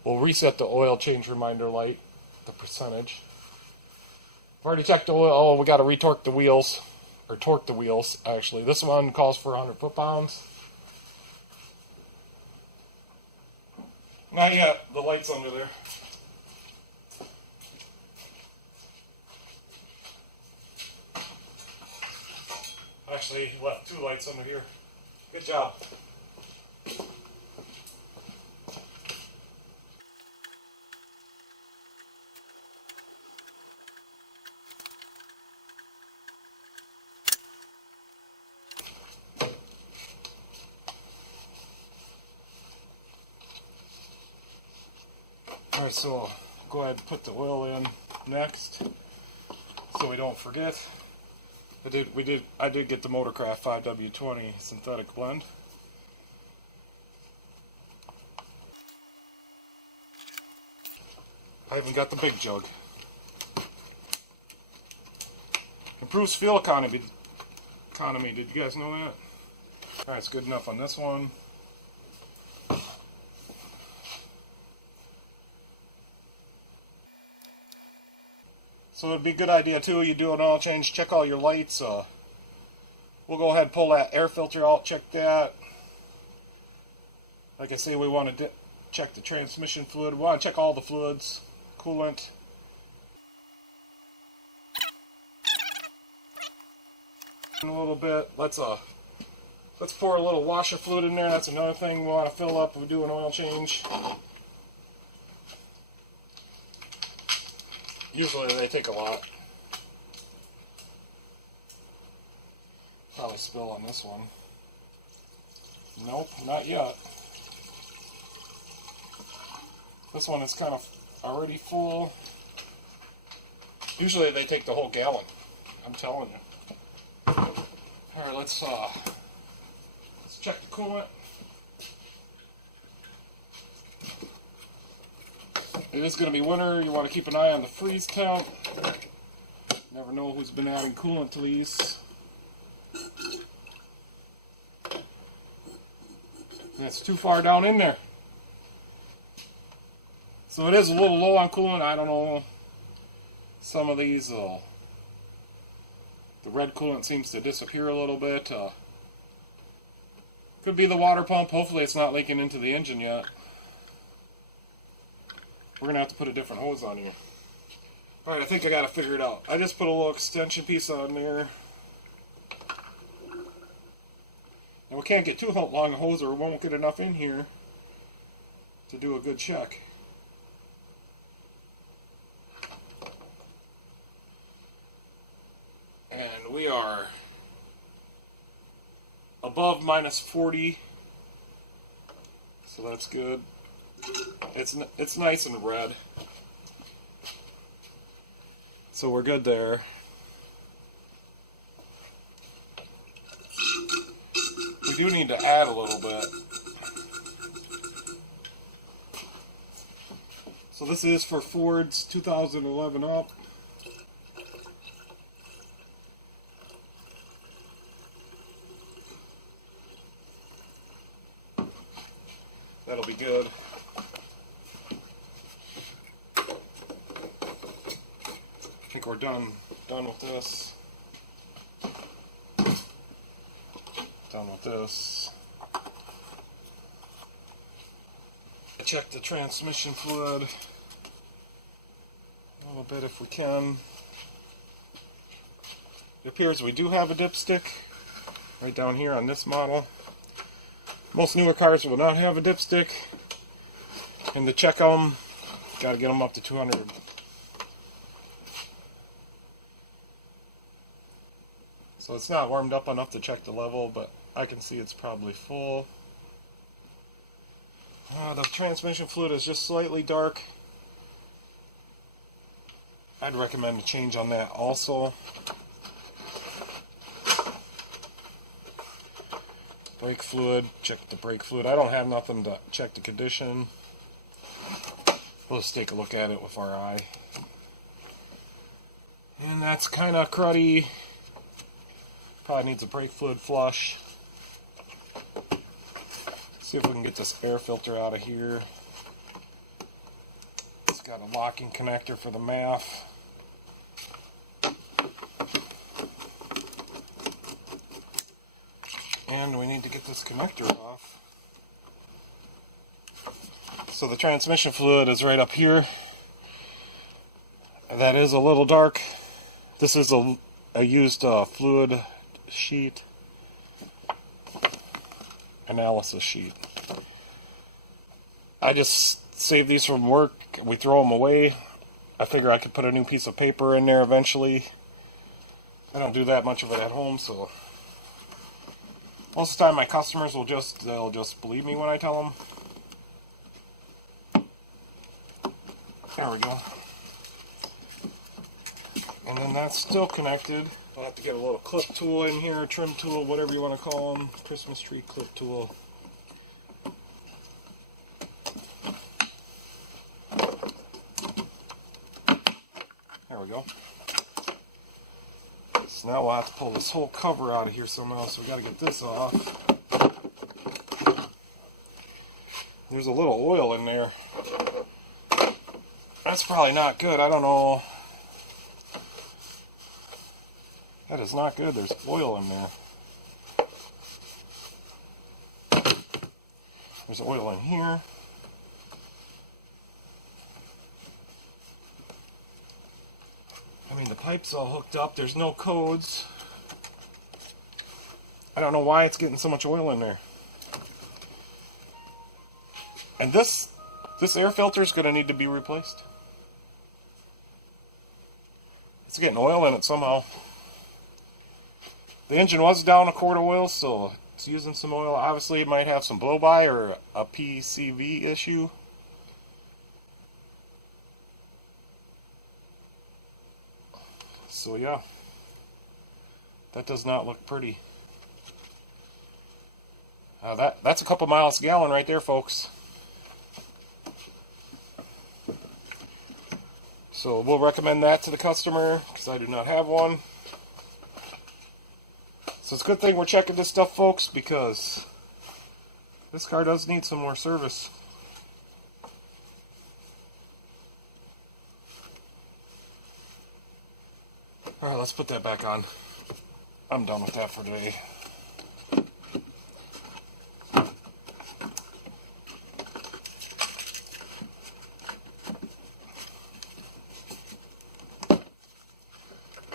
We'll reset the oil change reminder light, the percentage. I've already checked the oil. Oh, we got to retorque the wheels, or torque the wheels, actually. This one calls for 100 foot-pounds. Not yet. The light's under there. Actually, he left two lights under here. Good job. Alright, so go ahead and put the oil in next so we don't forget. I did get the Motorcraft 5W20 synthetic blend. I even got the big jug. Improves fuel economy. Did you guys know that? Alright, it's good enough on this one. So it'd be a good idea too, you do an oil change, check all your lights. We'll go ahead and pull that air filter out, check that. Like I say, we want to check the transmission fluid. We want to check all the fluids, coolant. A little bit. Let's pour a little washer fluid in there. That's another thing we want to fill up if we do an oil change. Usually they take a lot. Probably spill on this one. Nope, not yet. This one is kind of already full. Usually they take the whole gallon. I'm telling you. Alright, let's check the coolant. It is going to be winter. You want to keep an eye on the freeze temp. Never know who's been adding coolant to these. And it's too far down in there. So it is a little low on coolant. I don't know. Some of these, the red coolant seems to disappear a little bit. Could be the water pump. Hopefully it's not leaking into the engine yet. We're going to have to put a different hose on here. Alright, I think I got to figure it out. I just put a little extension piece on there. And we can't get too long a hose or we won't get enough in here to do a good check. And we are above -40, so that's good. It's nice and red, so we're good there. We do need to add a little bit. So this is for Ford's 2011 up. That'll be good. I think we're done with this. Done with this. Check the transmission fluid a little bit if we can. It appears we do have a dipstick right down here on this model. Most newer cars will not have a dipstick, and to check them, got to get them up to 200. So it's not warmed up enough to check the level, but I can see it's probably full. The transmission fluid is just slightly dark. I'd recommend a change on that also. Brake fluid, check the brake fluid. I don't have nothing to check the condition. We'll just take a look at it with our eye. And that's kind of cruddy. Probably needs a brake fluid flush. See if we can get this air filter out of here. It's got a locking connector for the MAF. And we need to get this connector off. So the transmission fluid is right up here. That is a little dark. This is a used fluid sheet, analysis sheet. I just save these from work. We throw them away. I figure I could put a new piece of paper in there eventually. I don't do that much of it at home, so most of the time my customers will they'll just believe me when I tell them. There we go. And then that's still connected. I'll have to get a little clip tool in here, trim tool, whatever you want to call them. Christmas tree clip tool. There we go. So now we'll have to pull this whole cover out of here somehow, so we got to get this off. There's a little oil in there. That's probably not good. I don't know. That is not good. There's oil in there. There's oil in here. Pipe's all hooked up. There's no codes. I don't know why it's getting so much oil in there. And this air filter is going to need to be replaced. It's getting oil in it somehow. The engine was down a quart of oil, so it's using some oil. Obviously, it might have some blow-by or a PCV issue. So yeah, that does not look pretty. That's a couple miles a gallon right there, folks. So we'll recommend that to the customer because I do not have one. So it's a good thing we're checking this stuff, folks, because this car does need some more service. Alright, let's put that back on. I'm done with that for today.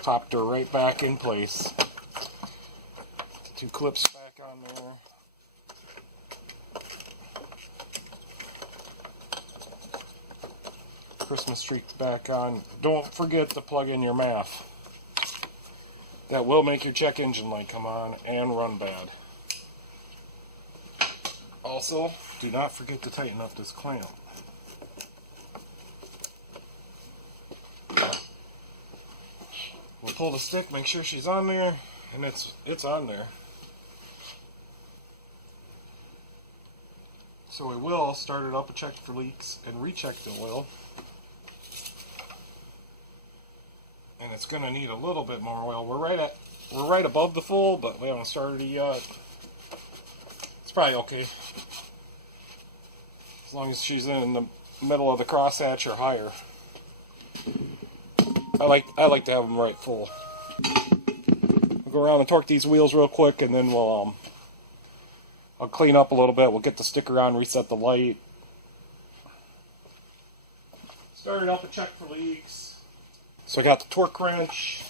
Popped her right back in place. The two clips back on there. Christmas tree back on. Don't forget to plug in your MAF. That will make your check engine light come on and run bad. Also, do not forget to tighten up this clamp. We'll pull the stick, make sure she's on there, and it's on there. So we will start it up and check for leaks and recheck the oil. And it's going to need a little bit more oil. We're right above the full, but we haven't started it yet. It's probably okay. As long as she's in the middle of the crosshatch or higher. I like to have them right full. We'll go around and torque these wheels real quick, and then I'll clean up a little bit. We'll get the sticker on, reset the light. Start it up and check for leaks. So I got the torque wrench.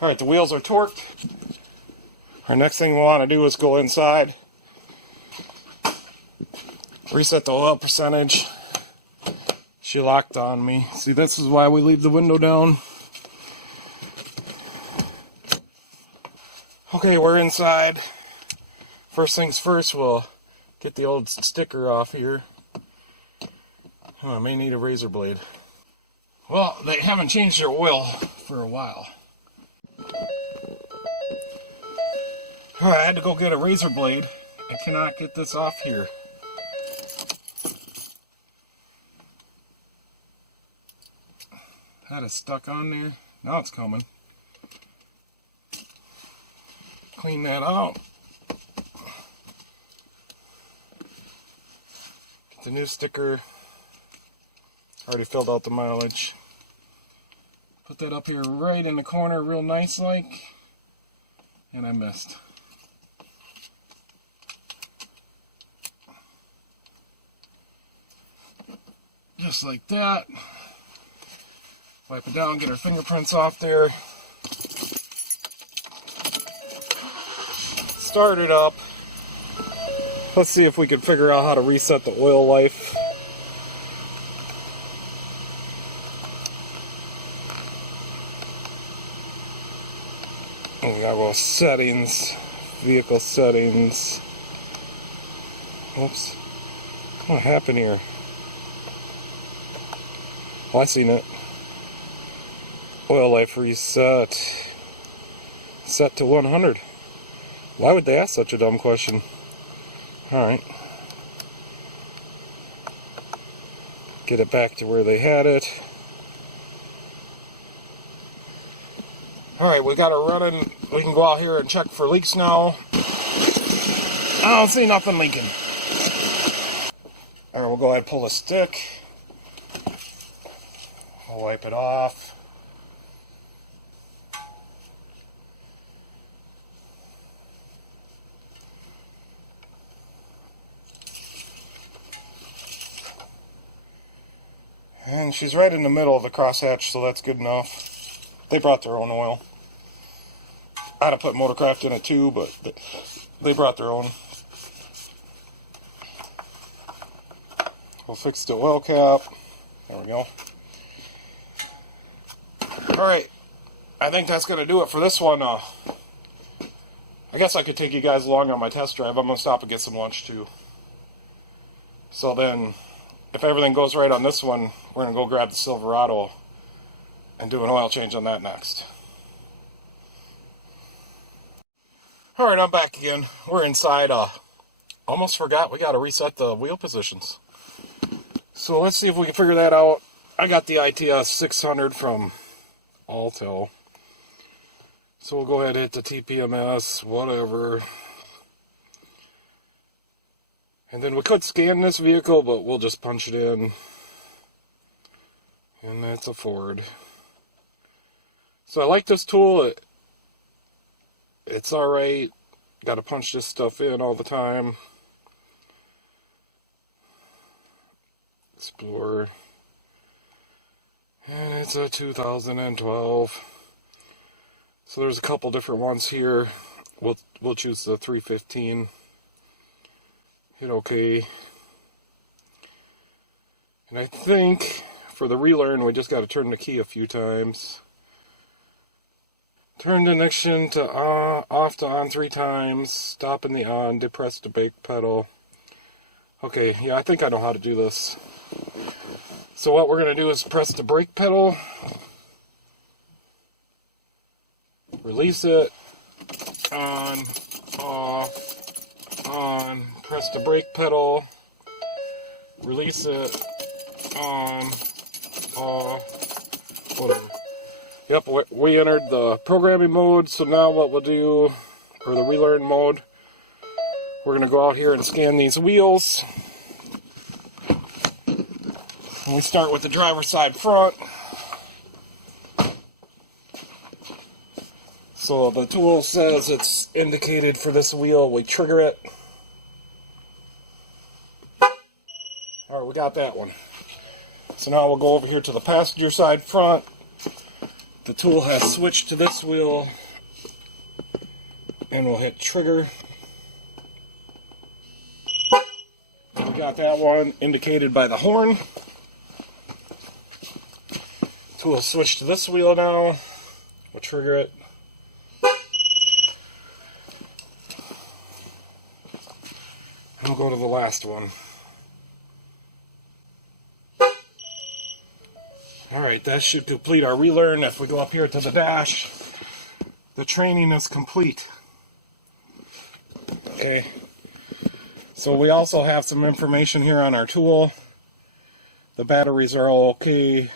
Alright, the wheels are torqued. Our next thing we want to do is go inside, reset the oil percentage. She locked on me. See, this is why we leave the window down. Okay, we're inside. First things first, we'll get the old sticker off here. Oh, I may need a razor blade. Well, they haven't changed their oil for a while. Alright, I had to go get a razor blade. I cannot get this off here. That is stuck on there. Now it's coming. Clean that out. Get the new sticker. Already filled out the mileage. Put that up here right in the corner real nice like. And I missed. Just like that. Wipe it down, get our fingerprints off there. Start it up. Let's see if we can figure out how to reset the oil life. And we gotta go settings, vehicle settings. Oops. What happened here? Oh, I seen it. Oil life reset. Set to 100. Why would they ask such a dumb question? Alright. Get it back to where they had it. Alright, we got it running. We can go out here and check for leaks now. I don't see nothing leaking. Alright, we'll go ahead and pull the stick. I'll wipe it off. And she's right in the middle of the crosshatch, so that's good enough. They brought their own oil. I'd have put Motorcraft in it too, but they brought their own. We'll fix the oil cap. There we go. Alright, I think that's going to do it for this one. I guess I could take you guys along on my test drive. I'm going to stop and get some lunch too. So then, if everything goes right on this one, we're going to go grab the Silverado and do an oil change on that next. Alright, I'm back again. We're inside. Almost forgot we got to reset the wheel positions. So let's see if we can figure that out. I got the ITS 600 from Alto. So we'll go ahead and hit the TPMS, whatever. And then we could scan this vehicle, but we'll just punch it in. And that's a Ford. So I like this tool. It's alright. Got to punch this stuff in all the time. Explorer. And it's a 2012. So there's a couple different ones here. We'll choose the 315. Hit OK. And I think for the relearn we just got to turn the key a few times. Turn the ignition to off to on 3 times. Stop in the on. Depress the brake pedal. Okay, yeah, I think I know how to do this. So what we're going to do is press the brake pedal. Release it. On. Off. On. Press the brake pedal. Release it. On. Off. Whatever. Yep, we entered the programming mode, so now what we'll do, or the relearn mode, we're going to go out here and scan these wheels. And we start with the driver's side front. So the tool says it's indicated for this wheel, we trigger it. Alright, we got that one. So now we'll go over here to the passenger side front. The tool has switched to this wheel, and we'll hit trigger. We got that one indicated by the horn. Tool switch to this wheel now. We'll trigger it. And we'll go to the last one. Alright, that should complete our relearn. If we go up here to the dash, the training is complete. Okay. So we also have some information here on our tool. The batteries are all okay.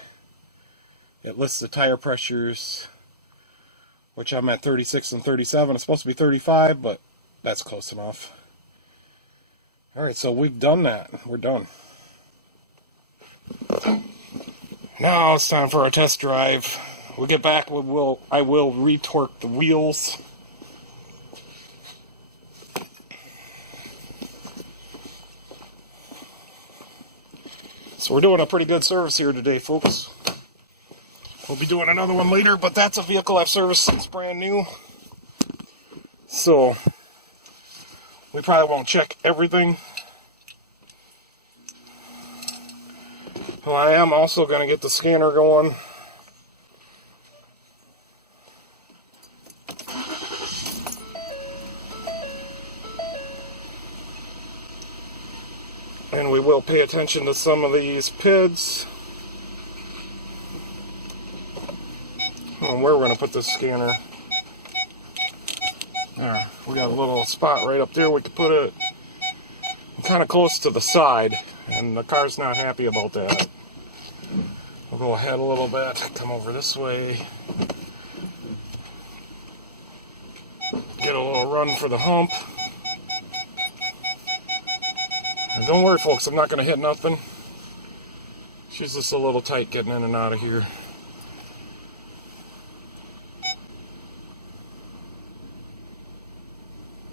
It lists the tire pressures, which I'm at 36 and 37. It's supposed to be 35, but that's close enough. Alright, so we've done that. We're done. Now it's time for our test drive. We'll get back, I will retorque the wheels. So we're doing a pretty good service here today, folks. We'll be doing another one later, but that's a vehicle I've serviced since brand new. So we probably won't check everything. Well, I am also going to get the scanner going. And we will pay attention to some of these PIDs. And where we're going to put this scanner. There, we got a little spot right up there. We could put it kind of close to the side, and the car's not happy about that. We'll go ahead a little bit, come over this way, get a little run for the hump. And don't worry, folks, I'm not going to hit nothing. She's just a little tight getting in and out of here.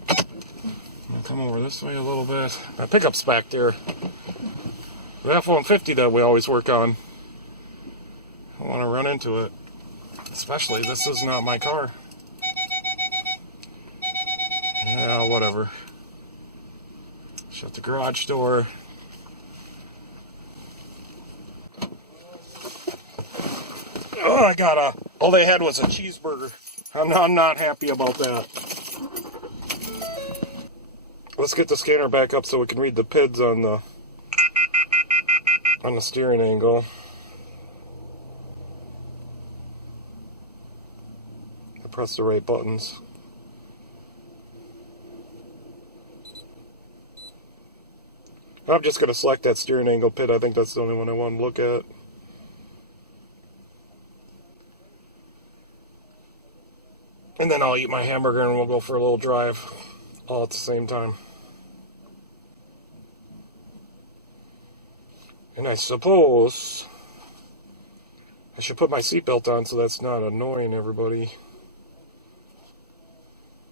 I'll come over this way a little bit. My pickup's back there. The F-150 that we always work on. I want to run into it. Especially, this is not my car. Yeah, whatever. Shut the garage door. Oh, I got all they had was a cheeseburger. I'm not happy about that. Let's get the scanner back up so we can read the PIDs on the steering angle. I press the right buttons. I'm just going to select that steering angle PID. I think that's the only one I want to look at. And then I'll eat my hamburger and we'll go for a little drive all at the same time. And I suppose I should put my seatbelt on so that's not annoying everybody.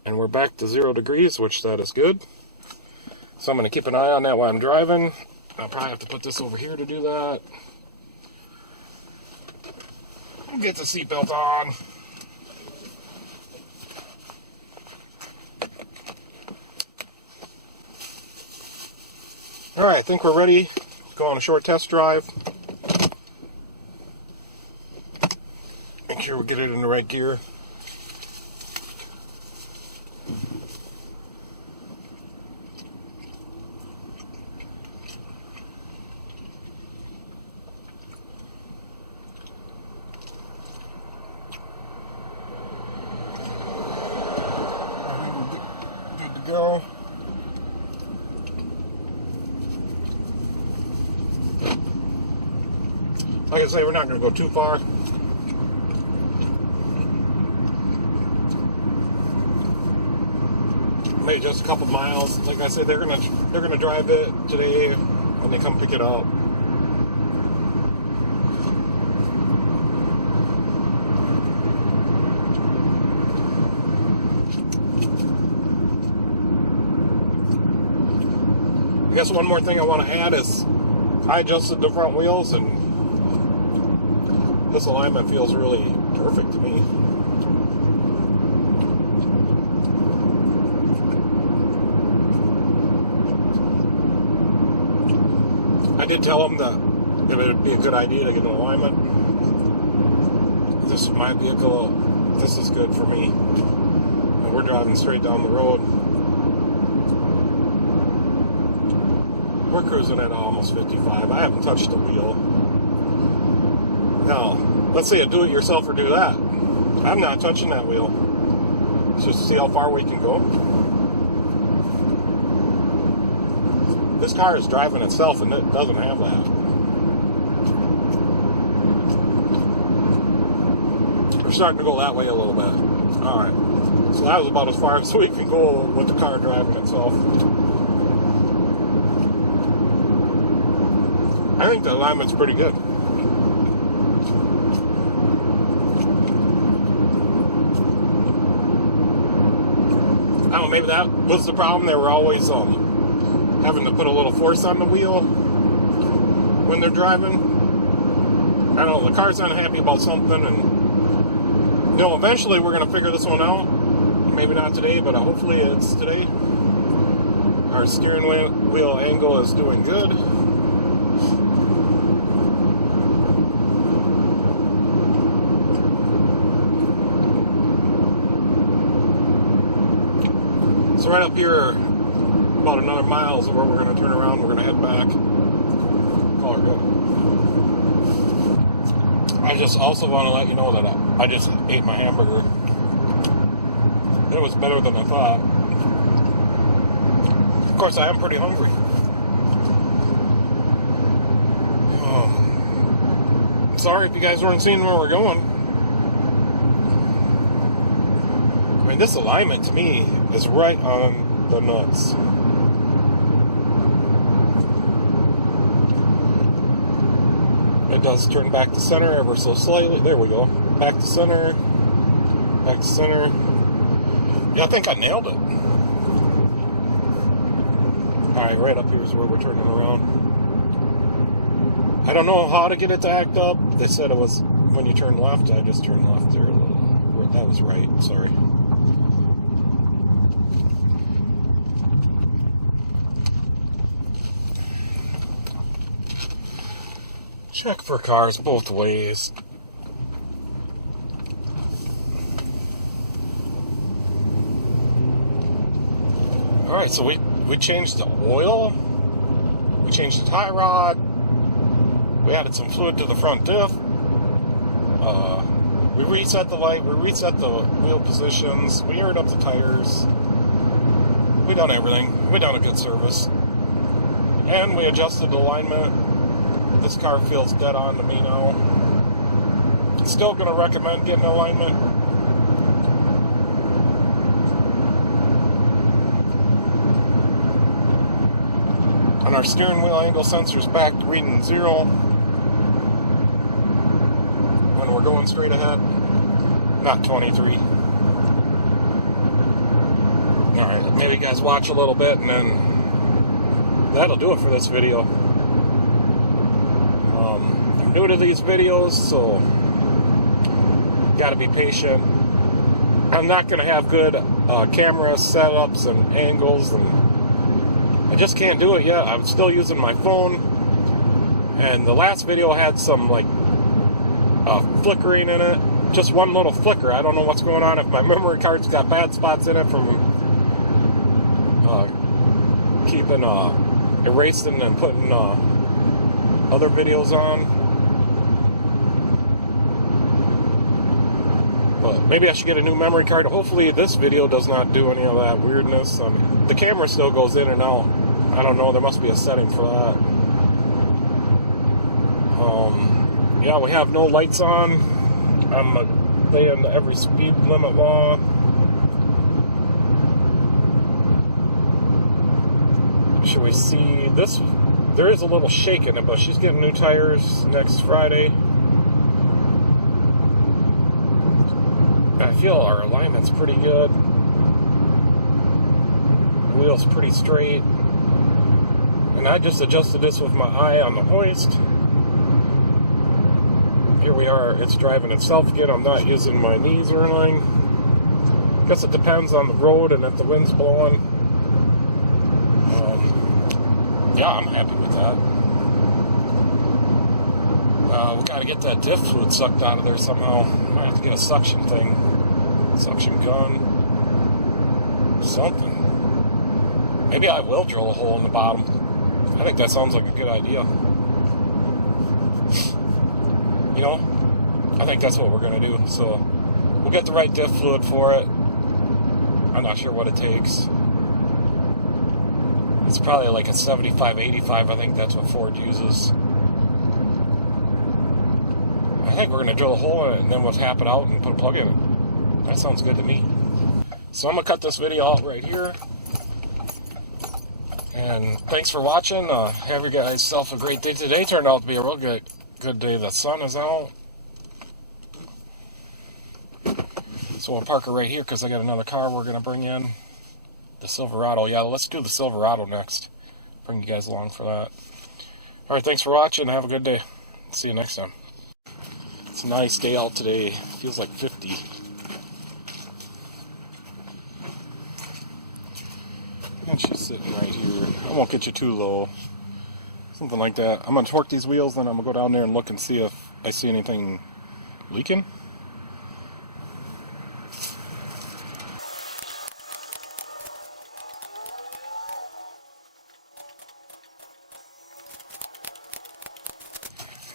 And we're back to 0 degrees, which that is good. So I'm going to keep an eye on that while I'm driving. I'll probably have to put this over here to do that. We'll get the seatbelt on. Alright, I think we're ready. Go on a short test drive. Make sure we get it in the right gear. Good to go. Like I say, we're not going to go too far. Maybe just a couple miles. Like I said, they're gonna drive it today when they come pick it up. I guess one more thing I want to add is I adjusted the front wheels and this alignment feels really perfect to me. I did tell them that it would be a good idea to get an alignment. This is my vehicle. This is good for me. And we're driving straight down the road. We're cruising at almost 55. I haven't touched the wheel. Now, let's say a do-it-yourselfer do that. I'm not touching that wheel. Just to see how far we can go. This car is driving itself and it doesn't have that. We're starting to go that way a little bit. Alright. So that was about as far as we can go with the car driving itself. I think the alignment's pretty good. I don't know, maybe that was the problem. They were always having to put a little force on the wheel when they're driving. I don't know, the car's unhappy about something, and you know, eventually we're going to figure this one out. Maybe not today, but hopefully it's today. Our steering wheel angle is doing good. So right up here, about another mile is where we're going to turn around. We're going to head back. Call her good. I just also want to let you know that I just ate my hamburger. It was better than I thought. Of course, I am pretty hungry. Sorry if you guys weren't seeing where we're going. I mean, this alignment to me is right on the nuts. It does turn back to center ever so slightly. There we go. Back to center. Back to center. Yeah, I think I nailed it. Alright, right up here is where we're turning around. I don't know how to get it to act up. They said it was when you turn left. I just turned left there a little. That was right. Sorry. Check for cars both ways. Alright, so we changed the oil. We changed the tie rod. We added some fluid to the front diff. We reset the light. We reset the wheel positions. We aired up the tires. We done everything. We done a good service. And we adjusted the alignment. This car feels dead on to me now. Still going to recommend getting alignment. On our steering wheel angle sensor's back to reading 0 when we're going straight ahead, not 23. Alright, maybe you guys watch a little bit and then that'll do it for this video. I'm new to these videos, so gotta be patient. I'm not gonna have good camera setups and angles, and I just can't do it yet. I'm still using my phone, and the last video had some like flickering in it, just one little flicker. I don't know what's going on, if my memory card's got bad spots in it from keeping erasing and putting other videos on. But maybe I should get a new memory card. Hopefully this video does not do any of that weirdness. The camera still goes in and out. I don't know, there must be a setting for that. Yeah, we have no lights on. I'm obeying every speed limit law. Should we see this? There is a little shake in it, but she's getting new tires next Friday. I feel our alignment's pretty good. Wheel's pretty straight. And I just adjusted this with my eye on the hoist. Here we are, it's driving itself again. I'm not using my knees or anything. Guess it depends on the road and if the wind's blowing. Yeah, I'm happy with that. We gotta get that diff fluid sucked out of there somehow. Might have to get a suction thing. Suction gun. Something. Maybe I will drill a hole in the bottom. I think that sounds like a good idea. You know, I think that's what we're gonna do. So, we'll get the right diff fluid for it. I'm not sure what it takes. It's probably like a 75-85. I think that's what Ford uses. I think we're going to drill a hole in it and then we'll tap it out and put a plug in it. That sounds good to me. So I'm going to cut this video out right here. And thanks for watching. Have you guys yourself a great day. Today turned out to be a real good day. The sun is out. So we'll park it right here because I got another car we're going to bring in. The Silverado. Yeah, let's do the Silverado next. Bring you guys along for that. Alright, thanks for watching. Have a good day. See you next time. It's a nice day out today. Feels like 50. And she's sitting right here. I won't get you too low. Something like that. I'm going to torque these wheels, then I'm going to go down there and look and see if I see anything leaking.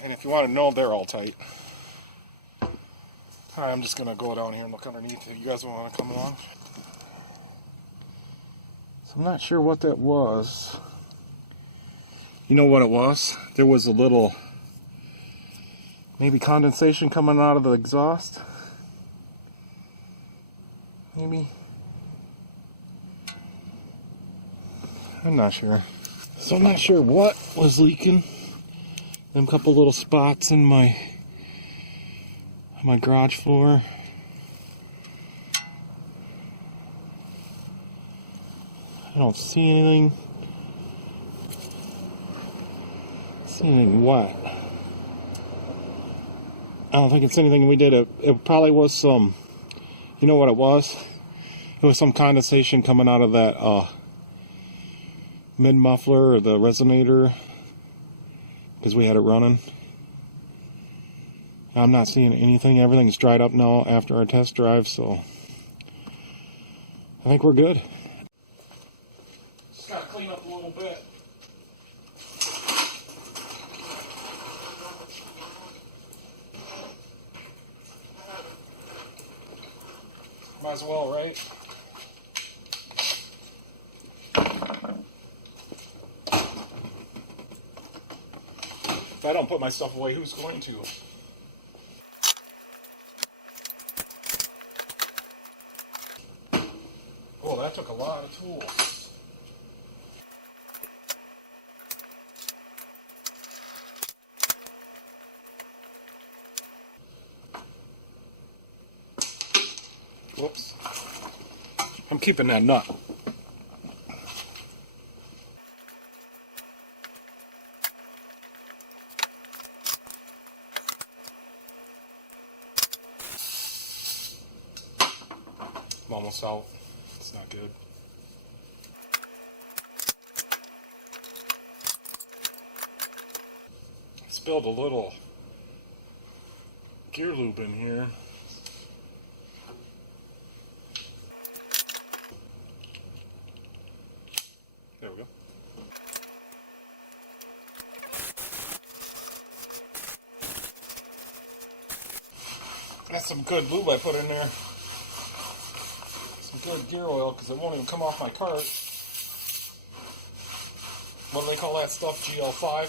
And if you want to know, they're all tight. Alright, I'm just going to go down here and look underneath. You guys want to come along? So I'm not sure what that was. You know what it was? There was a little, maybe condensation coming out of the exhaust. Maybe. I'm not sure. So I'm not sure what was leaking. Them couple little spots in my garage floor. I don't see anything. See anything wet. I don't think it's anything we did. It probably was some, you know what it was? It was some condensation coming out of that mid muffler or the resonator, because we had it running. I'm not seeing anything. Everything's dried up now after our test drive, so I think we're good. Just gotta clean up a little bit. Might as well, right? If I don't put my stuff away, who's going to? Oh, that took a lot of tools. Whoops. I'm keeping that nut. I'm almost out. It's not good. I spilled a little gear lube in here. There we go. That's some good lube I put in there. Some good gear oil, because it won't even come off my cart. What do they call that stuff? GL5?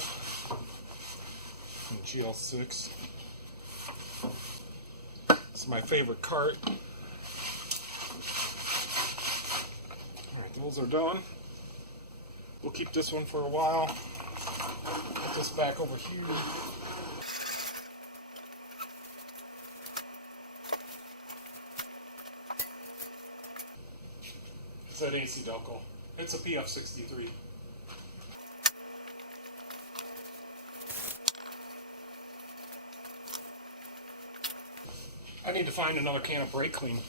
And GL6. It's my favorite cart. Alright, those are done. We'll keep this one for a while. Put this back over here. It's that AC Delco. It's a PF63. I need to find another can of brake clean.